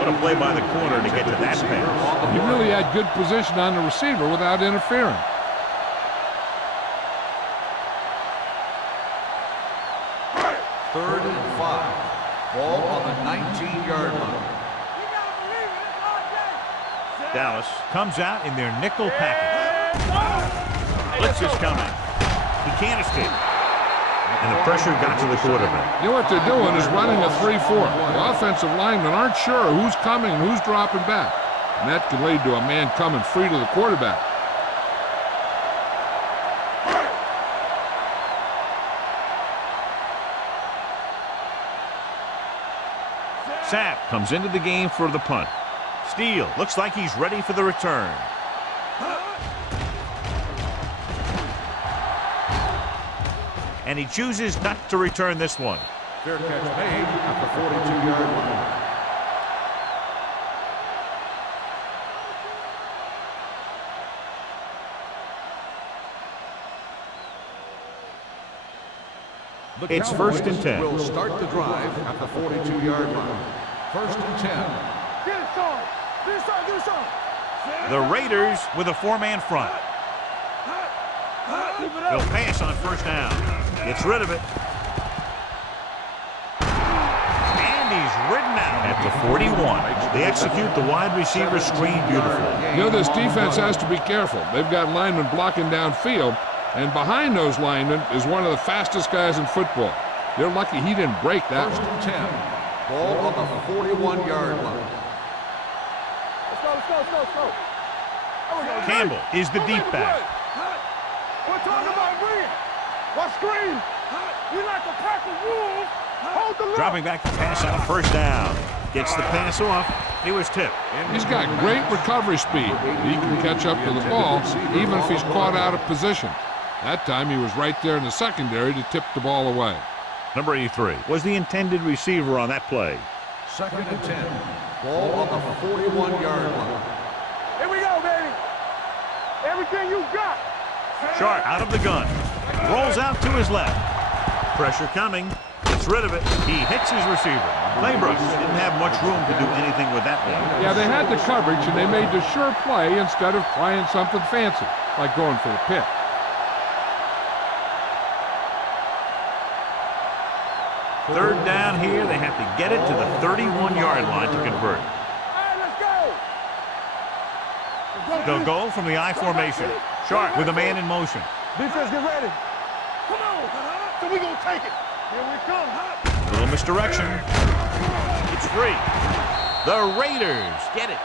What a play by the corner to get to that pass. He really had good position on the receiver without interfering. Third and 5. Ball on the 19-yard line. Dallas comes out in their nickel package. Blitz is coming. He can't escape. And the pressure got to the quarterback. You know what they're doing is running a 3-4. The offensive linemen aren't sure who's coming and who's dropping back. And that could lead to a man coming free to the quarterback. Sapp comes into the game for the punt. Steele looks like he's ready for the return. And he chooses not to return this one. Fair catch made at the 42-yard line. The It's 1st and 10. Will start the drive at the 42-yard line. 1st and 10. Get it, Sean. Get it, Sean. The Raiders with a 4-man front. They'll pass on 1st down. Gets rid of it. And he's ridden out at the 41. They execute the wide receiver screen beautifully. You know, this defense has to be careful. They've got linemen blocking downfield, and behind those linemen is one of the fastest guys in football. They're lucky he didn't break that 1st one. and 10. Ball on the 41-yard line. Let's go. Campbell is the deep back. We're talking about win. What screen? We like a pack of wolves. Hold the Dropping back to pass on 1st down. Gets the pass off. He was tipped. He's got great recovery speed. He can catch up to the ball even if he's caught out of position. That time he was right there in the secondary to tip the ball away. Number 83 was the intended receiver on that play. 2nd and 10. Ball on the 41-yard line. Here we go, baby. Everything you got. Sharp out of the gun. Rolls out to his left. Pressure coming. Gets rid of it. He hits his receiver. Claybrook didn't have much room to do anything with that one. Yeah, they had the coverage, and they made the sure play instead of trying something fancy, like going for the pick. Third down here. They have to get it to the 31-yard line to convert. All right, let's go. They'll go from the I formation. Sharp with a man in motion. Defense, get ready. Come on. So we gonna take it. Here we come. A little misdirection. It's free. The Raiders get it.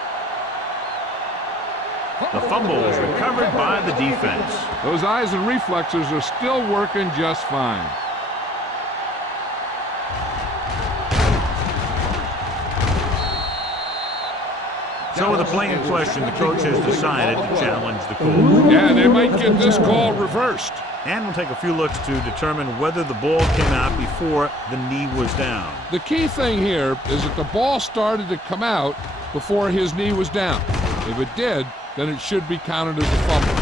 The fumble is recovered by the defense. Those eyes and reflexes are still working just fine. So with the play in question, the coach has decided to challenge the call. Yeah, they might get this call reversed. And we'll take a few looks to determine whether the ball came out before the knee was down. The key thing here is that the ball started to come out before his knee was down. If it did, then it should be counted as a fumble.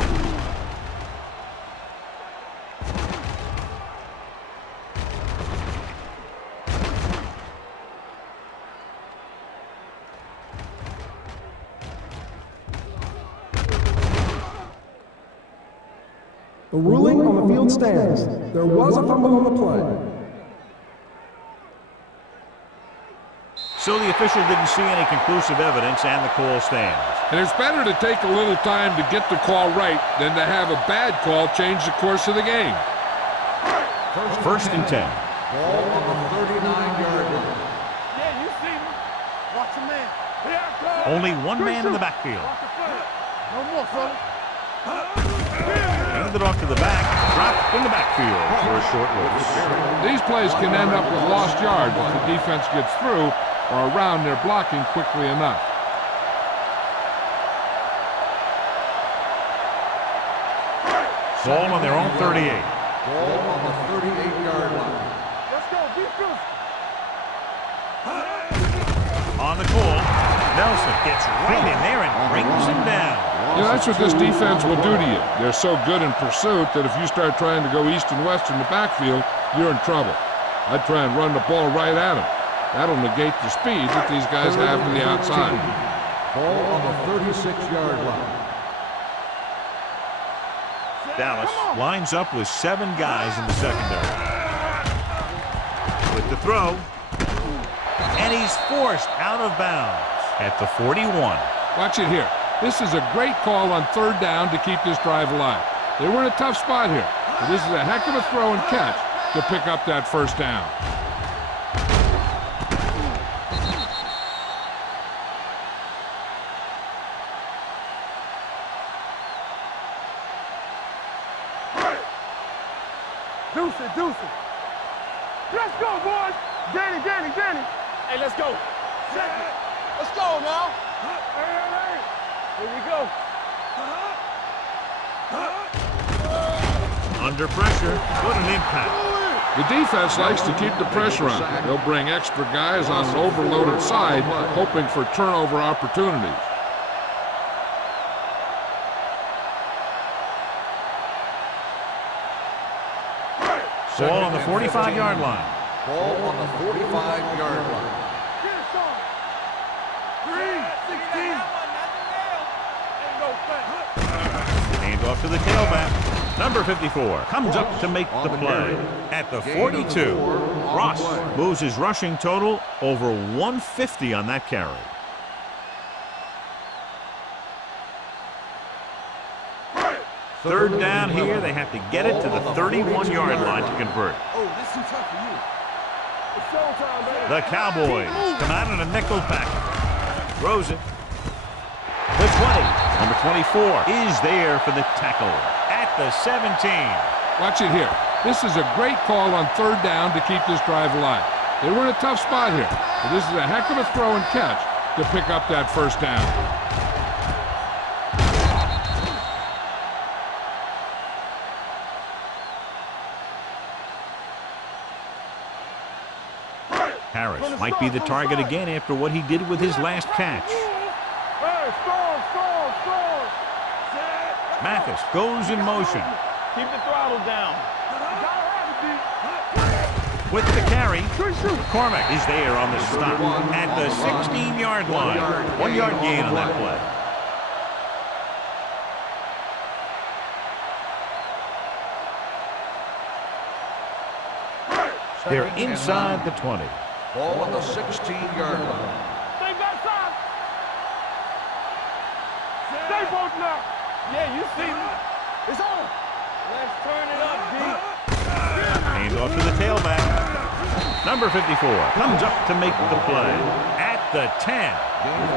The ruling on the field stands. There was a fumble on the play. So the official didn't see any conclusive evidence, and the call stands. And it's better to take a little time to get the call right than to have a bad call change the course of the game. First and 10. Ball on the 39-yard line. Yeah, you see me. Watch a man. Here I come. Only one man in the backfield. Watch the play. No more, fella. Handed off to the back, dropped in the backfield for a short loss. These plays can end up with lost yards if the defense gets through or around their blocking quickly enough. Ball on their own 38. Ball on the 38-yard line. Let's go. Defense. On the call, Nelson gets right in there and brings him down. You know, that's what this defense will do to you. They're so good in pursuit that if you start trying to go east and west in the backfield, you're in trouble. I'd try and run the ball right at them. That'll negate the speed that these guys have to the outside. Ball on the 36-yard line. Dallas lines up with 7 guys in the secondary. With the throw, and he's forced out of bounds at the 41. Watch it here. This is a great call on third down to keep this drive alive. They were in a tough spot here, but this is a heck of a throw and catch to pick up that first down. Deuce it. Let's go, boys. Danny. Hey, let's go. Let's go now. Hey. Here we go. Under pressure, what an impact. The defense likes to keep the pressure on. They'll bring extra guys on an overloaded side, hoping for turnover opportunities. Ball on the 45-yard line. Ball on the 45-yard line. Get it, son. 3-16. Ain't no thing. Hand off to the tailback. Number 54 comes up to make the play. At the 42, Ross moves his rushing total over 150 on that carry. Third down here, they have to get it to the 31-yard line to convert. Oh, this is too tough for you. It's showtime, man. The Cowboys come out in a nickel package. Throws it. The 20. Number 24 is there for the tackle at the 17. Watch it here. This is a great call on third down to keep this drive alive. They were in a tough spot here, but this is a heck of a throw and catch to pick up that first down. Harris might be the target again after what he did with his last catch. Hey, score. Mathis goes in motion. Keep the throttle down. With the carry, McCormick is there on the stop at the 16-yard line. 1-yard gain on that play. They're inside the 20. Ball on the 16-yard line. Stay backside. Stay both now. Yeah, you see me. It's on. Let's turn it up, D. Hand off to the tailback. Number 54 comes up to make the play at the 10.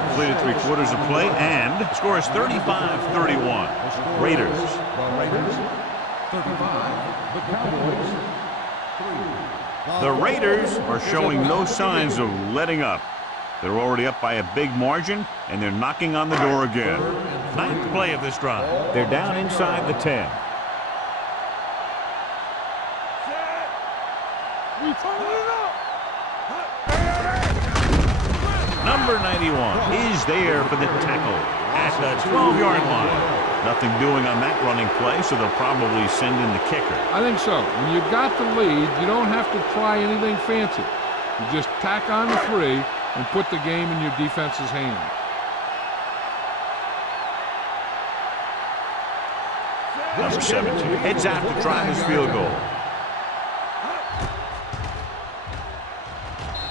Completed 3/4 of play and scores 35-31. Raiders. The Raiders, 35. The Cowboys, 3. The Raiders are showing no signs of letting up. They're already up by a big margin, and they're knocking on the door again. 9th play of this drive. They're down inside the 10. We turning it up. Number 91 is there for the tackle at the 12-yard line. Nothing doing on that running play, so they'll probably send in the kicker. I think so. When you've got the lead, you don't have to try anything fancy. You just tack on the 3 and put the game in your defense's hands. Number 17 heads out to try this field goal.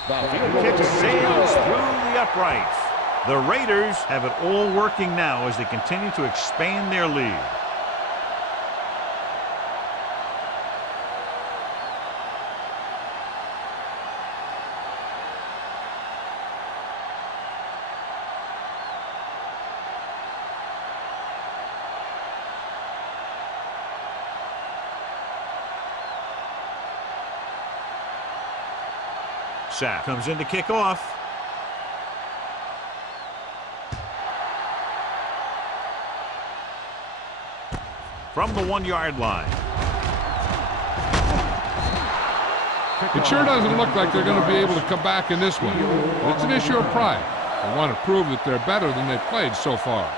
The field kick sails through the uprights. The Raiders have it all working now as they continue to expand their lead. Sapp comes in to kick off. From the 1-yard line. It sure doesn't look like they're going to be able to come back in this one. But it's an issue of pride. They want to prove that they're better than they've played so far.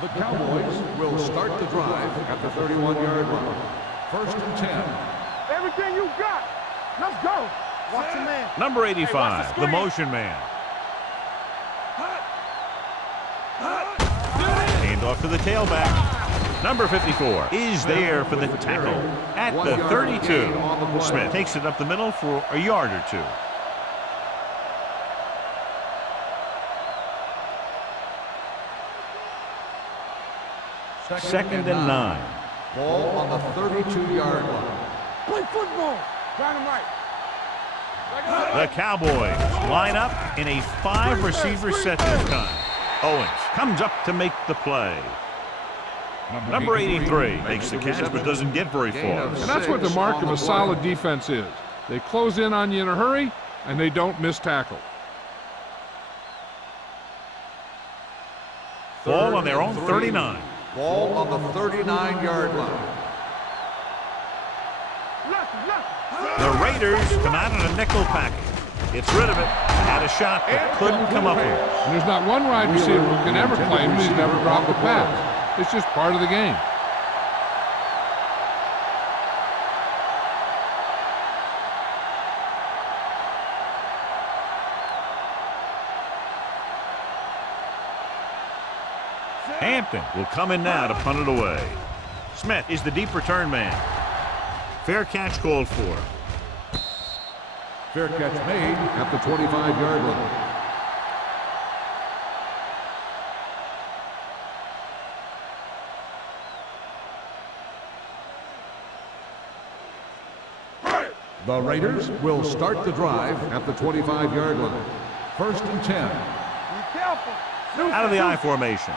The Cowboys will start the drive at the 31-yard line. 1st and 10. Everything you got. Let's go. Watch the man. Number 85, the motion man. Hand off to the tailback. Number 54 is there for the tackle at the 32. Smith takes it up the middle for a yard or 2. Second and 9. Ball on the 32-yard line. Play football. Dynamite. The Cowboys line up in a 5-receiver set this time. Owens comes up to make the play. Number 83 makes the catch but doesn't get very far. And that's what the mark of a solid defense is. They close in on you in a hurry, and they don't miss tackle. Ball on their own 39. Ball on the 39-yard line. The Raiders come out in a nickel package. Gets rid of it. Had a shot but couldn't come up with it. And there's not one wide receiver who can ever claim he's never dropped a pass. It's just part of the game. Hampton will come in now to punt it away. Smith is the deep return man. Fair catch called for. Fair catch made at the 25-yard line. The Raiders will start the drive at the 25-yard line. 1st and 10. Be careful. Out of the I formation.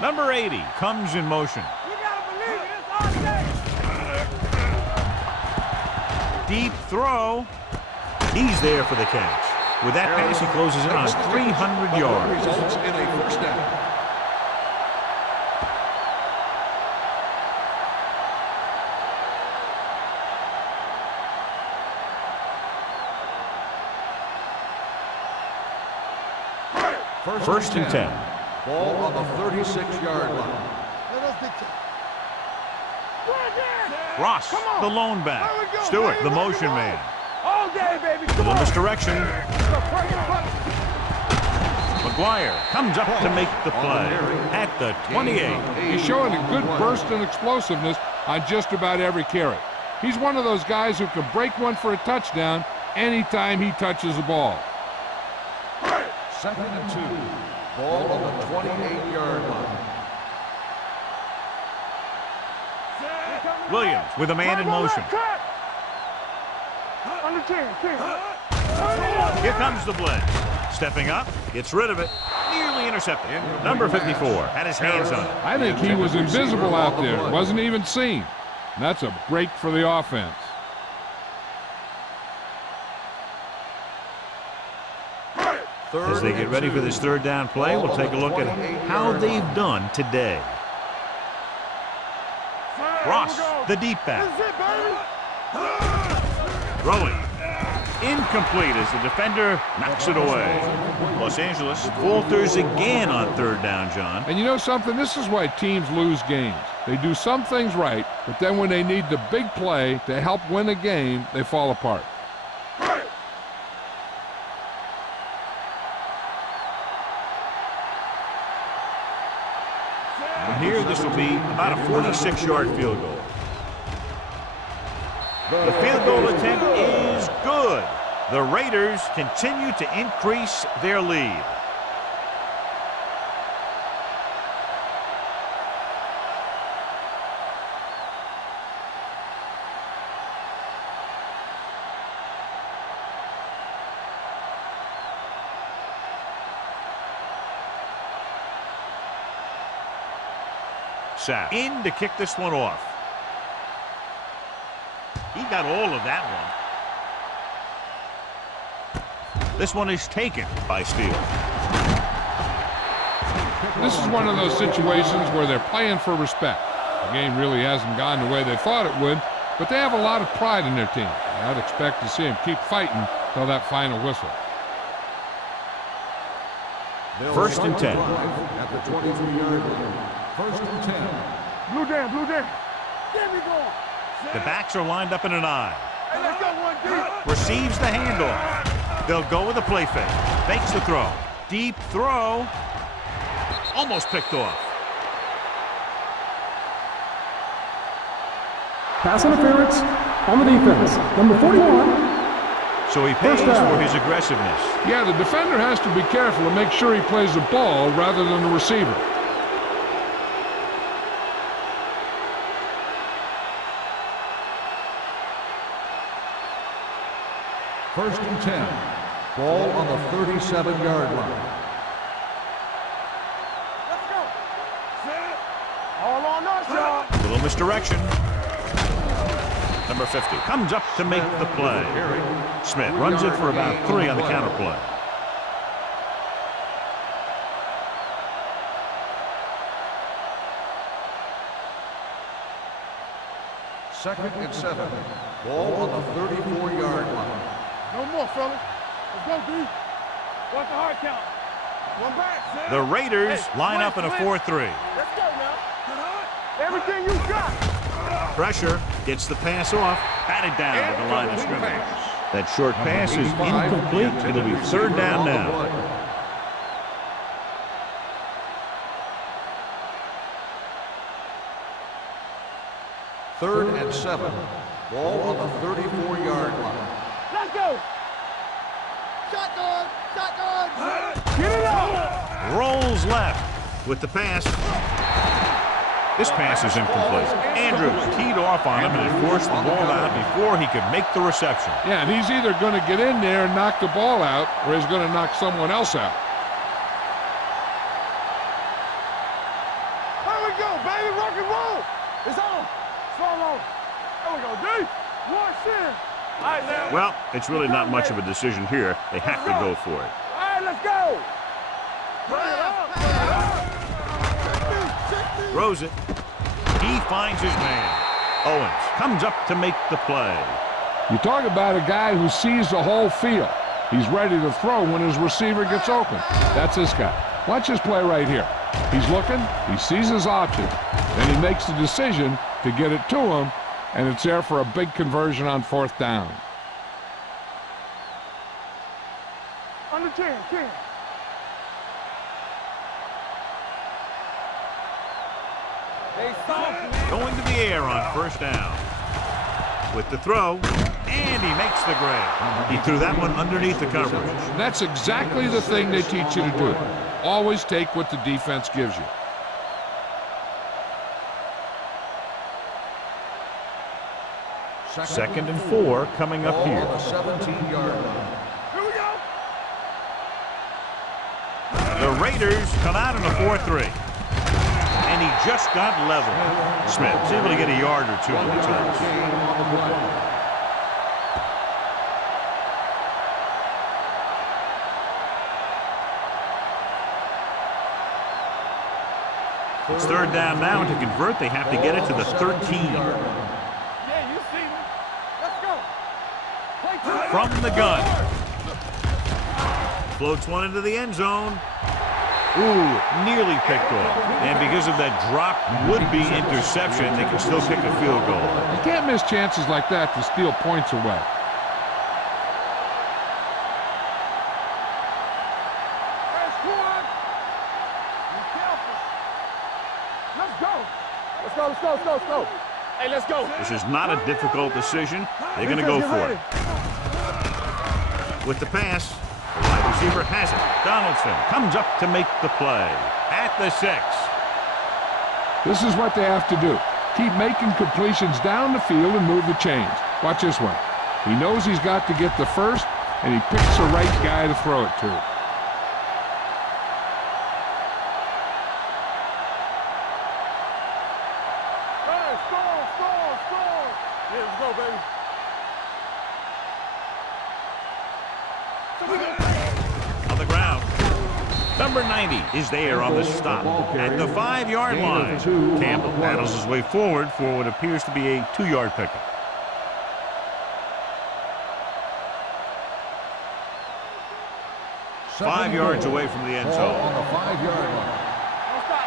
Number 80 comes in motion. You gotta believe it. It's all day. Deep throw. He's there for the catch. With that pass, he closes in on 300 yards. Results in a 1st down. First and 10. Ball on the 36-yard line. Let us dictate. Ross, the lone back. Stewart, the motion man. All day, baby. Come Little on. misdirection. McGuire comes up to make the play at the 28. He's showing a good burst and explosiveness on just about every carry. He's one of those guys who can break one for a touchdown anytime he touches the ball. 2nd and 2. Ball on the 28-yard line. Williams with a man in motion. Under 10. Here comes the blitz. Stepping up, gets rid of it. Nearly intercepted. Number 54 had his hands on it. I think he was invisible out there. Wasn't even seen. And that's a break for the offense. As they get ready for this 3rd down play, we'll take a look at how they've done today. Ross, the deep back. Throwing. Incomplete as the defender knocks it away. Los Angeles falters again on third down, John. And you know something? This is why teams lose games. They do some things right, but then when they need the big play to help win a game, they fall apart. From here, this will be about a 46-yard field goal. The field goal attempt is good. The Raiders continue to increase their lead. Sapp in to kick this one off. He got all of that one. This one is taken by Steele. This is one of those situations where they're playing for respect. The game really hasn't gone the way they thought it would, but they have a lot of pride in their team. I'd expect to see them keep fighting till that final whistle. 1st and 10. At the 23-yard line. 1st and 10. Blue down, blue down. There we go. The backs are lined up in an I. Hey, let's go one deep. Receives the handoff. They'll go with a play fake. Fakes the throw. Deep throw. Almost picked off. Pass interference on the defense. Number 41. So he pays for his aggressiveness. Yeah, the defender has to be careful and make sure he plays the ball rather than the receiver. First and 10. Ball on the 37-yard line. Let's go. Set. All on us, y'all. Little misdirection. Number 50 comes up to make the play. Smith runs it for about 3 on the counter play. Second and 7. Ball on the 34-yard line. No more, fellas. Let's go, D. Watch the hard count. One back. Set. The Raiders line up in a 4-3. Let's go now. Everything you got. Pressure, gets the pass off, batted down at the line of scrimmage. That short pass is incomplete. It'll be 3rd down now. Third and 7. Ball on the 34-yard line. Let's go. Shotgun. Shotgun. Get it up. Rolls left with the pass. This pass is incomplete. Andrews teed off on him and it forced the ball out before he could make the reception. Yeah, and he's either going to get in there and knock the ball out, or he's going to knock someone else out. There we go, baby. Rock and roll. It's on. Slow. There we go, D. Watch in. All right, now. Well, it's really not much of a decision here. They have to go for it. All right, let's go. Throws it. He finds his man. Owens comes up to make the play. You talk about a guy who sees the whole field. He's ready to throw when his receiver gets open. That's this guy. Watch his play right here. He's looking, he sees his option, then he makes the decision to get it to him, and it's there for a big conversion on 4th down. Under 10. Going to the air on 1st down. With the throw, and he makes the grab. He threw that one underneath the coverage. That's exactly the thing they teach you to do. Always take what the defense gives you. Second and 4 coming up here. On the 17-yard line. Here we go. The Raiders come out in a 4-3. And he just got level. Smith's able to get a yard or 2 on the toss. It's 3rd down now, and to convert, they have to get it to the 13. Yeah, you see me. Let's go. Play from the gun. Floats one into the end zone. Ooh, nearly picked off. And because of that drop would-be interception, they can still kick a field goal. You can't miss chances like that to steal points away. Let's go. Hey, let's go. This is not a difficult decision. They're going to go for it. With the pass, the wide receiver has it. Donaldson comes up to make the play at the 6. This is what they have to do. Keep making completions down the field and move the chains. Watch this one. He knows he's got to get the first, and he picks the right guy to throw it to. On the ground. Number 90 is there on the stop at the 5-yard line. Campbell battles his way forward for what appears to be a 2-yard pickup. Five yards away from the end zone. On the 5-yard line.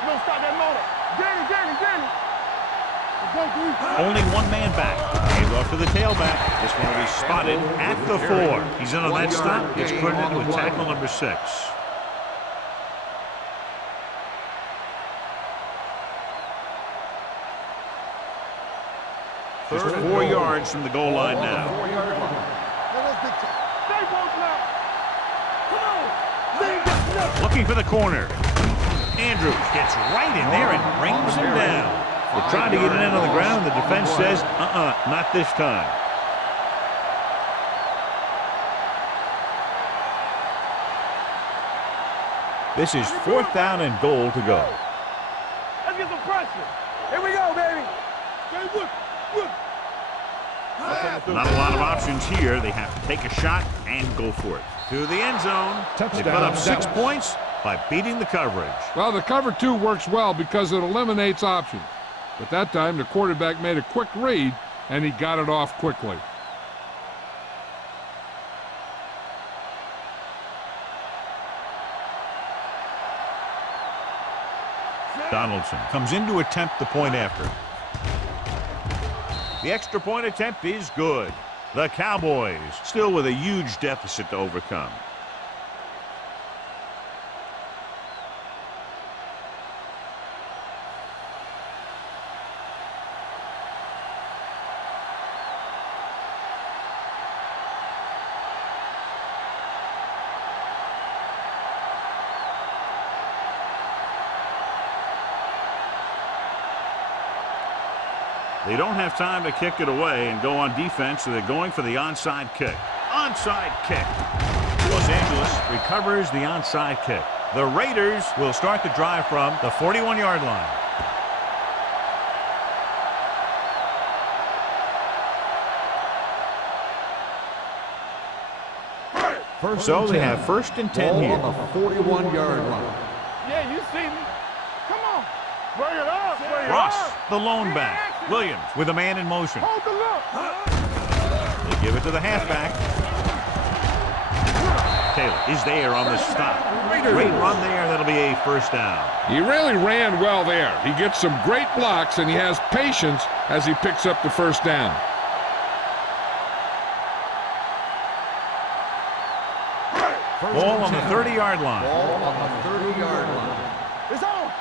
Don't stop that motor. Danny. Only one man back. Hands off to the tailback. This one will be spotted at the 4. He's in on that stop. Gets credited with tackle number 6. Just 4 yards from the goal line now. Looking for the corner. Andrews gets right in there and brings him down. They're trying to get it in on the ground. The defense says, not this time. This is 4th down and goal to go. Let's get some pressure. Here we go, baby. Not a lot of options here. They have to take a shot and go for it. To the end zone. They put up 6 points by beating the coverage. Well, the cover 2 works well because it eliminates options. But that time, the quarterback made a quick read, and he got it off quickly. Donaldson comes in to attempt the point after. The extra point attempt is good. The Cowboys still with a huge deficit to overcome. They don't have time to kick it away and go on defense, so they're going for the onside kick. Onside kick. Los Angeles recovers the onside kick. The Raiders will start the drive from the 41-yard line. So they have 1st and 10 here. On the 41-yard line. Yeah, you see me. Come on. Bring it up. Ross, the lone back. Williams with a man in motion. Hold the look. They give it to the halfback. Taylor is there on the stop. Great run there. That'll be a 1st down. He really ran well there. He gets some great blocks, and he has patience as he picks up the 1st down. Ball on the 30-yard line. Ball on the 30-yard line. It's on.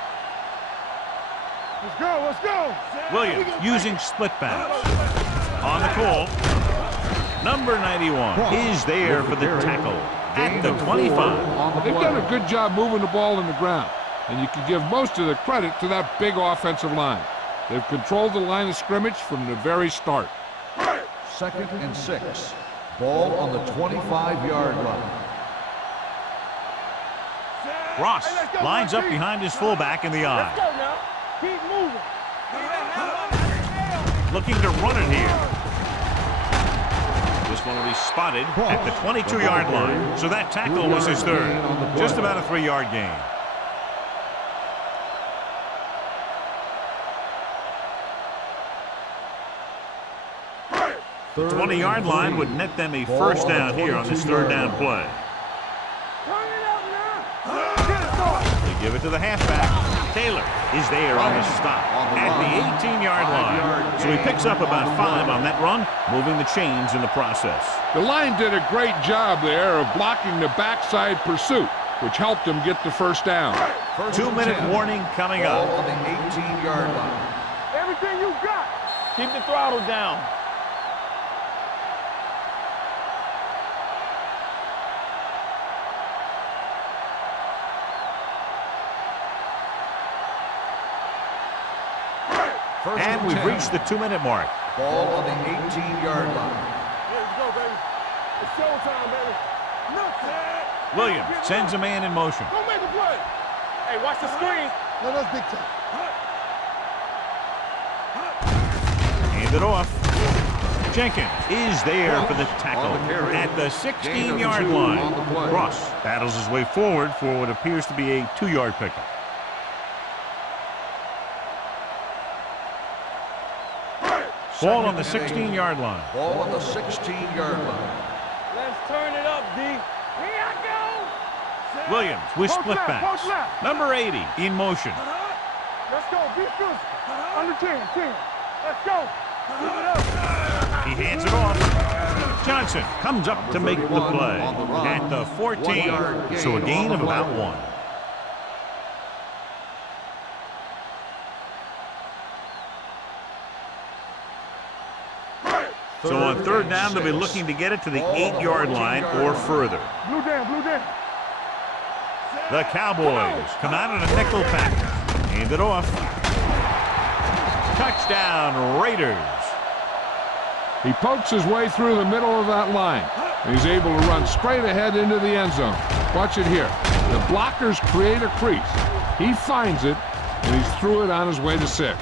Let's go. Williams using split backs. On the call. Number 91 is there for the tackle at the 25. They've done a good job moving the ball in the ground, and you can give most of the credit to that big offensive line. They've controlled the line of scrimmage from the very start. 2nd and 6. Ball on the 25-yard line. Ross lines up behind his fullback in the eye. Let's go now. Keep moving. Looking to run it here. This one will be spotted at the 22-yard line. So that tackle was his 3rd. Just about a 3-yard gain. The 20-yard line would net them a first down here on this third down play. Turn it up now. Get it going. They give it to the halfback. Taylor is there on the stop at the 18-yard line. So he picks up about 5 on that run, moving the chains in the process. The line did a great job there of blocking the backside pursuit, which helped him get the first down. 2-minute warning coming up. On the 18-yard line. Everything you got. Keep the throttle down. And we've reached the 2-minute mark. Ball on the 18-yard line. Let's go, baby. It's showtime, baby. Williams sends a man in motion. Go make a play. Hey, watch the screen. No, that's big time. Hand it off. Jenkins is there for the tackle at the 16-yard line. Ross battles his way forward for what appears to be a 2-yard pickup. Ball on the 16-yard line. Ball on the 16-yard line. Let's turn it up, D. Here I go. Williams with Post split left, backs. post left. Number 80 in motion. Let's go. Be physical. Under 10. Let's go. Keep it up. He hands it off. Johnson comes up to make the play at the 14. So a gain of about 1. So on third down, they'll be looking to get it to the 8-yard line or further. Blue down. The Cowboys come out in a nickel package. Hand it off. Touchdown, Raiders. He pokes his way through the middle of that line. He's able to run straight ahead into the end zone. Watch it here. The blockers create a crease. He finds it, and he's through it on his way to 6.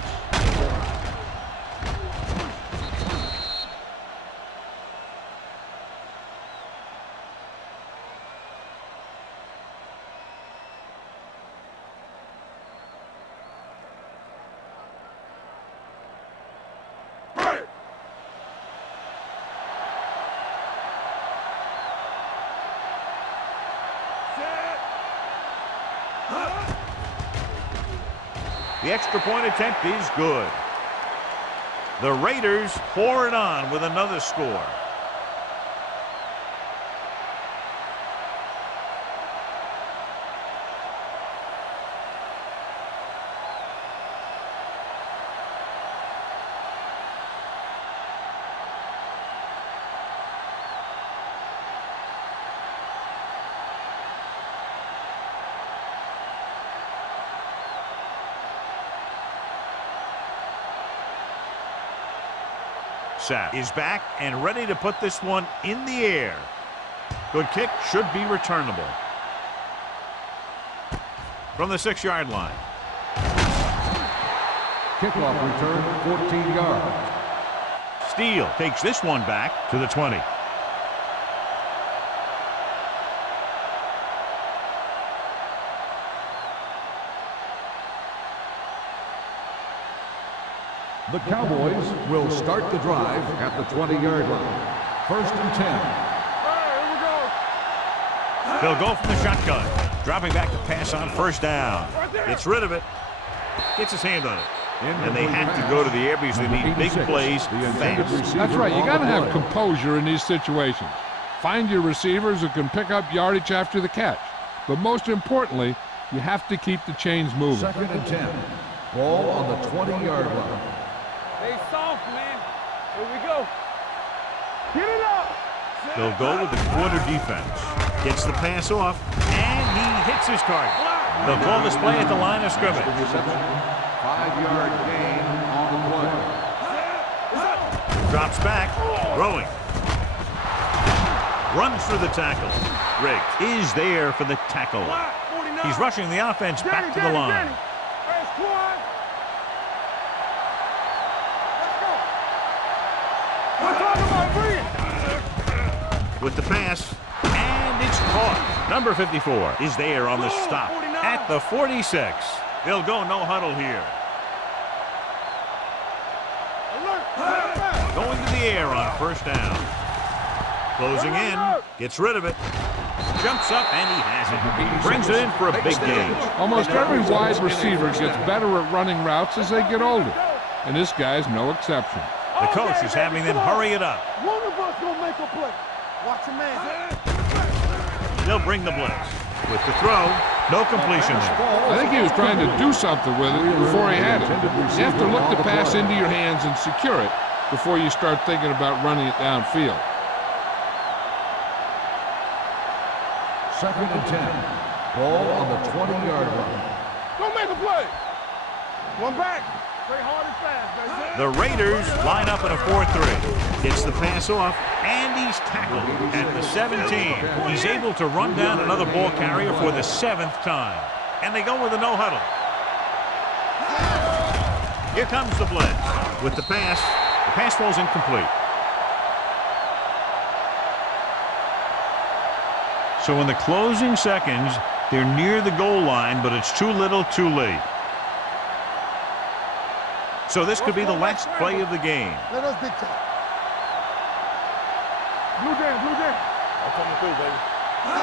The extra point attempt is good. The Raiders pour it on with another score. Sapp is back and ready to put this one in the air. Good kick, should be returnable. From the 6-yard line. Kickoff return, 14 yards. Steele takes this one back to the 20. The Cowboys will start the drive at the 20-yard line. 1st and 10. All right, They'll go from the shotgun. Dropping back to pass on first down. Gets rid of it. Gets his hand on it. And they have to go to the air because they need big plays fast. That's right. You got to have composure in these situations. Find your receivers who can pick up yardage after the catch. But most importantly, you have to keep the chains moving. 2nd and 10. Ball on the 20-yard line. Stay soft, man. Here we go. Get it up. They'll go with the quarter defense. Gets the pass off, and he hits his target. They'll call this play at the line of scrimmage. 5-yard gain on the play. Drops back, throwing. Runs through the tackle. Riggs is there for the tackle. He's rushing the offense back to the line. With the pass, and it's caught. Number 54 is there on the stop at the 46. They'll go no huddle here. Going to the air on first down. Closing in, gets rid of it. Jumps up, and he has it. Brings it in for a big gain. Almost every wide receiver gets better at running routes as they get older, and this guy's no exception. The coach is having them hurry it up. One of us gonna make a play. Watch your man. They'll bring the blitz. With the throw, no completion there. I think he was trying to do something with it before he had it. You have to look the pass into your hands and secure it before you start thinking about running it downfield. 2nd and 10. Ball on the 20-yard line. Go make a play. One back. Play hard and fast, baby. The Raiders line up in a 4-3. Gets the pass off, and he's tackled at the 17. He's able to run down another ball carrier for the 7th time. And they go with a no huddle. Here comes the blitz. With the pass falls incomplete. So in the closing seconds, they're near the goal line, but it's too little, too late. So this could be the last play of the game. Let us dictate. Blue jam, blue jam. I'm coming through, baby.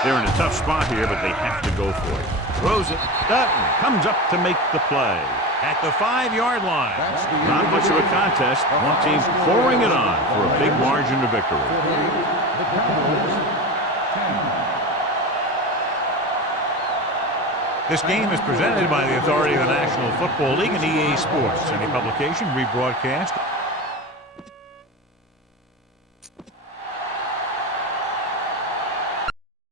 They're in a tough spot here, but they have to go for it. Throws it. Dutton comes up to make the play. At the 5-yard line. Not much of a contest. One team pouring it on for a big margin of victory. The Cowboys, 10. This game is presented by the authority of the National Football League and EA Sports. Any publication, rebroadcast,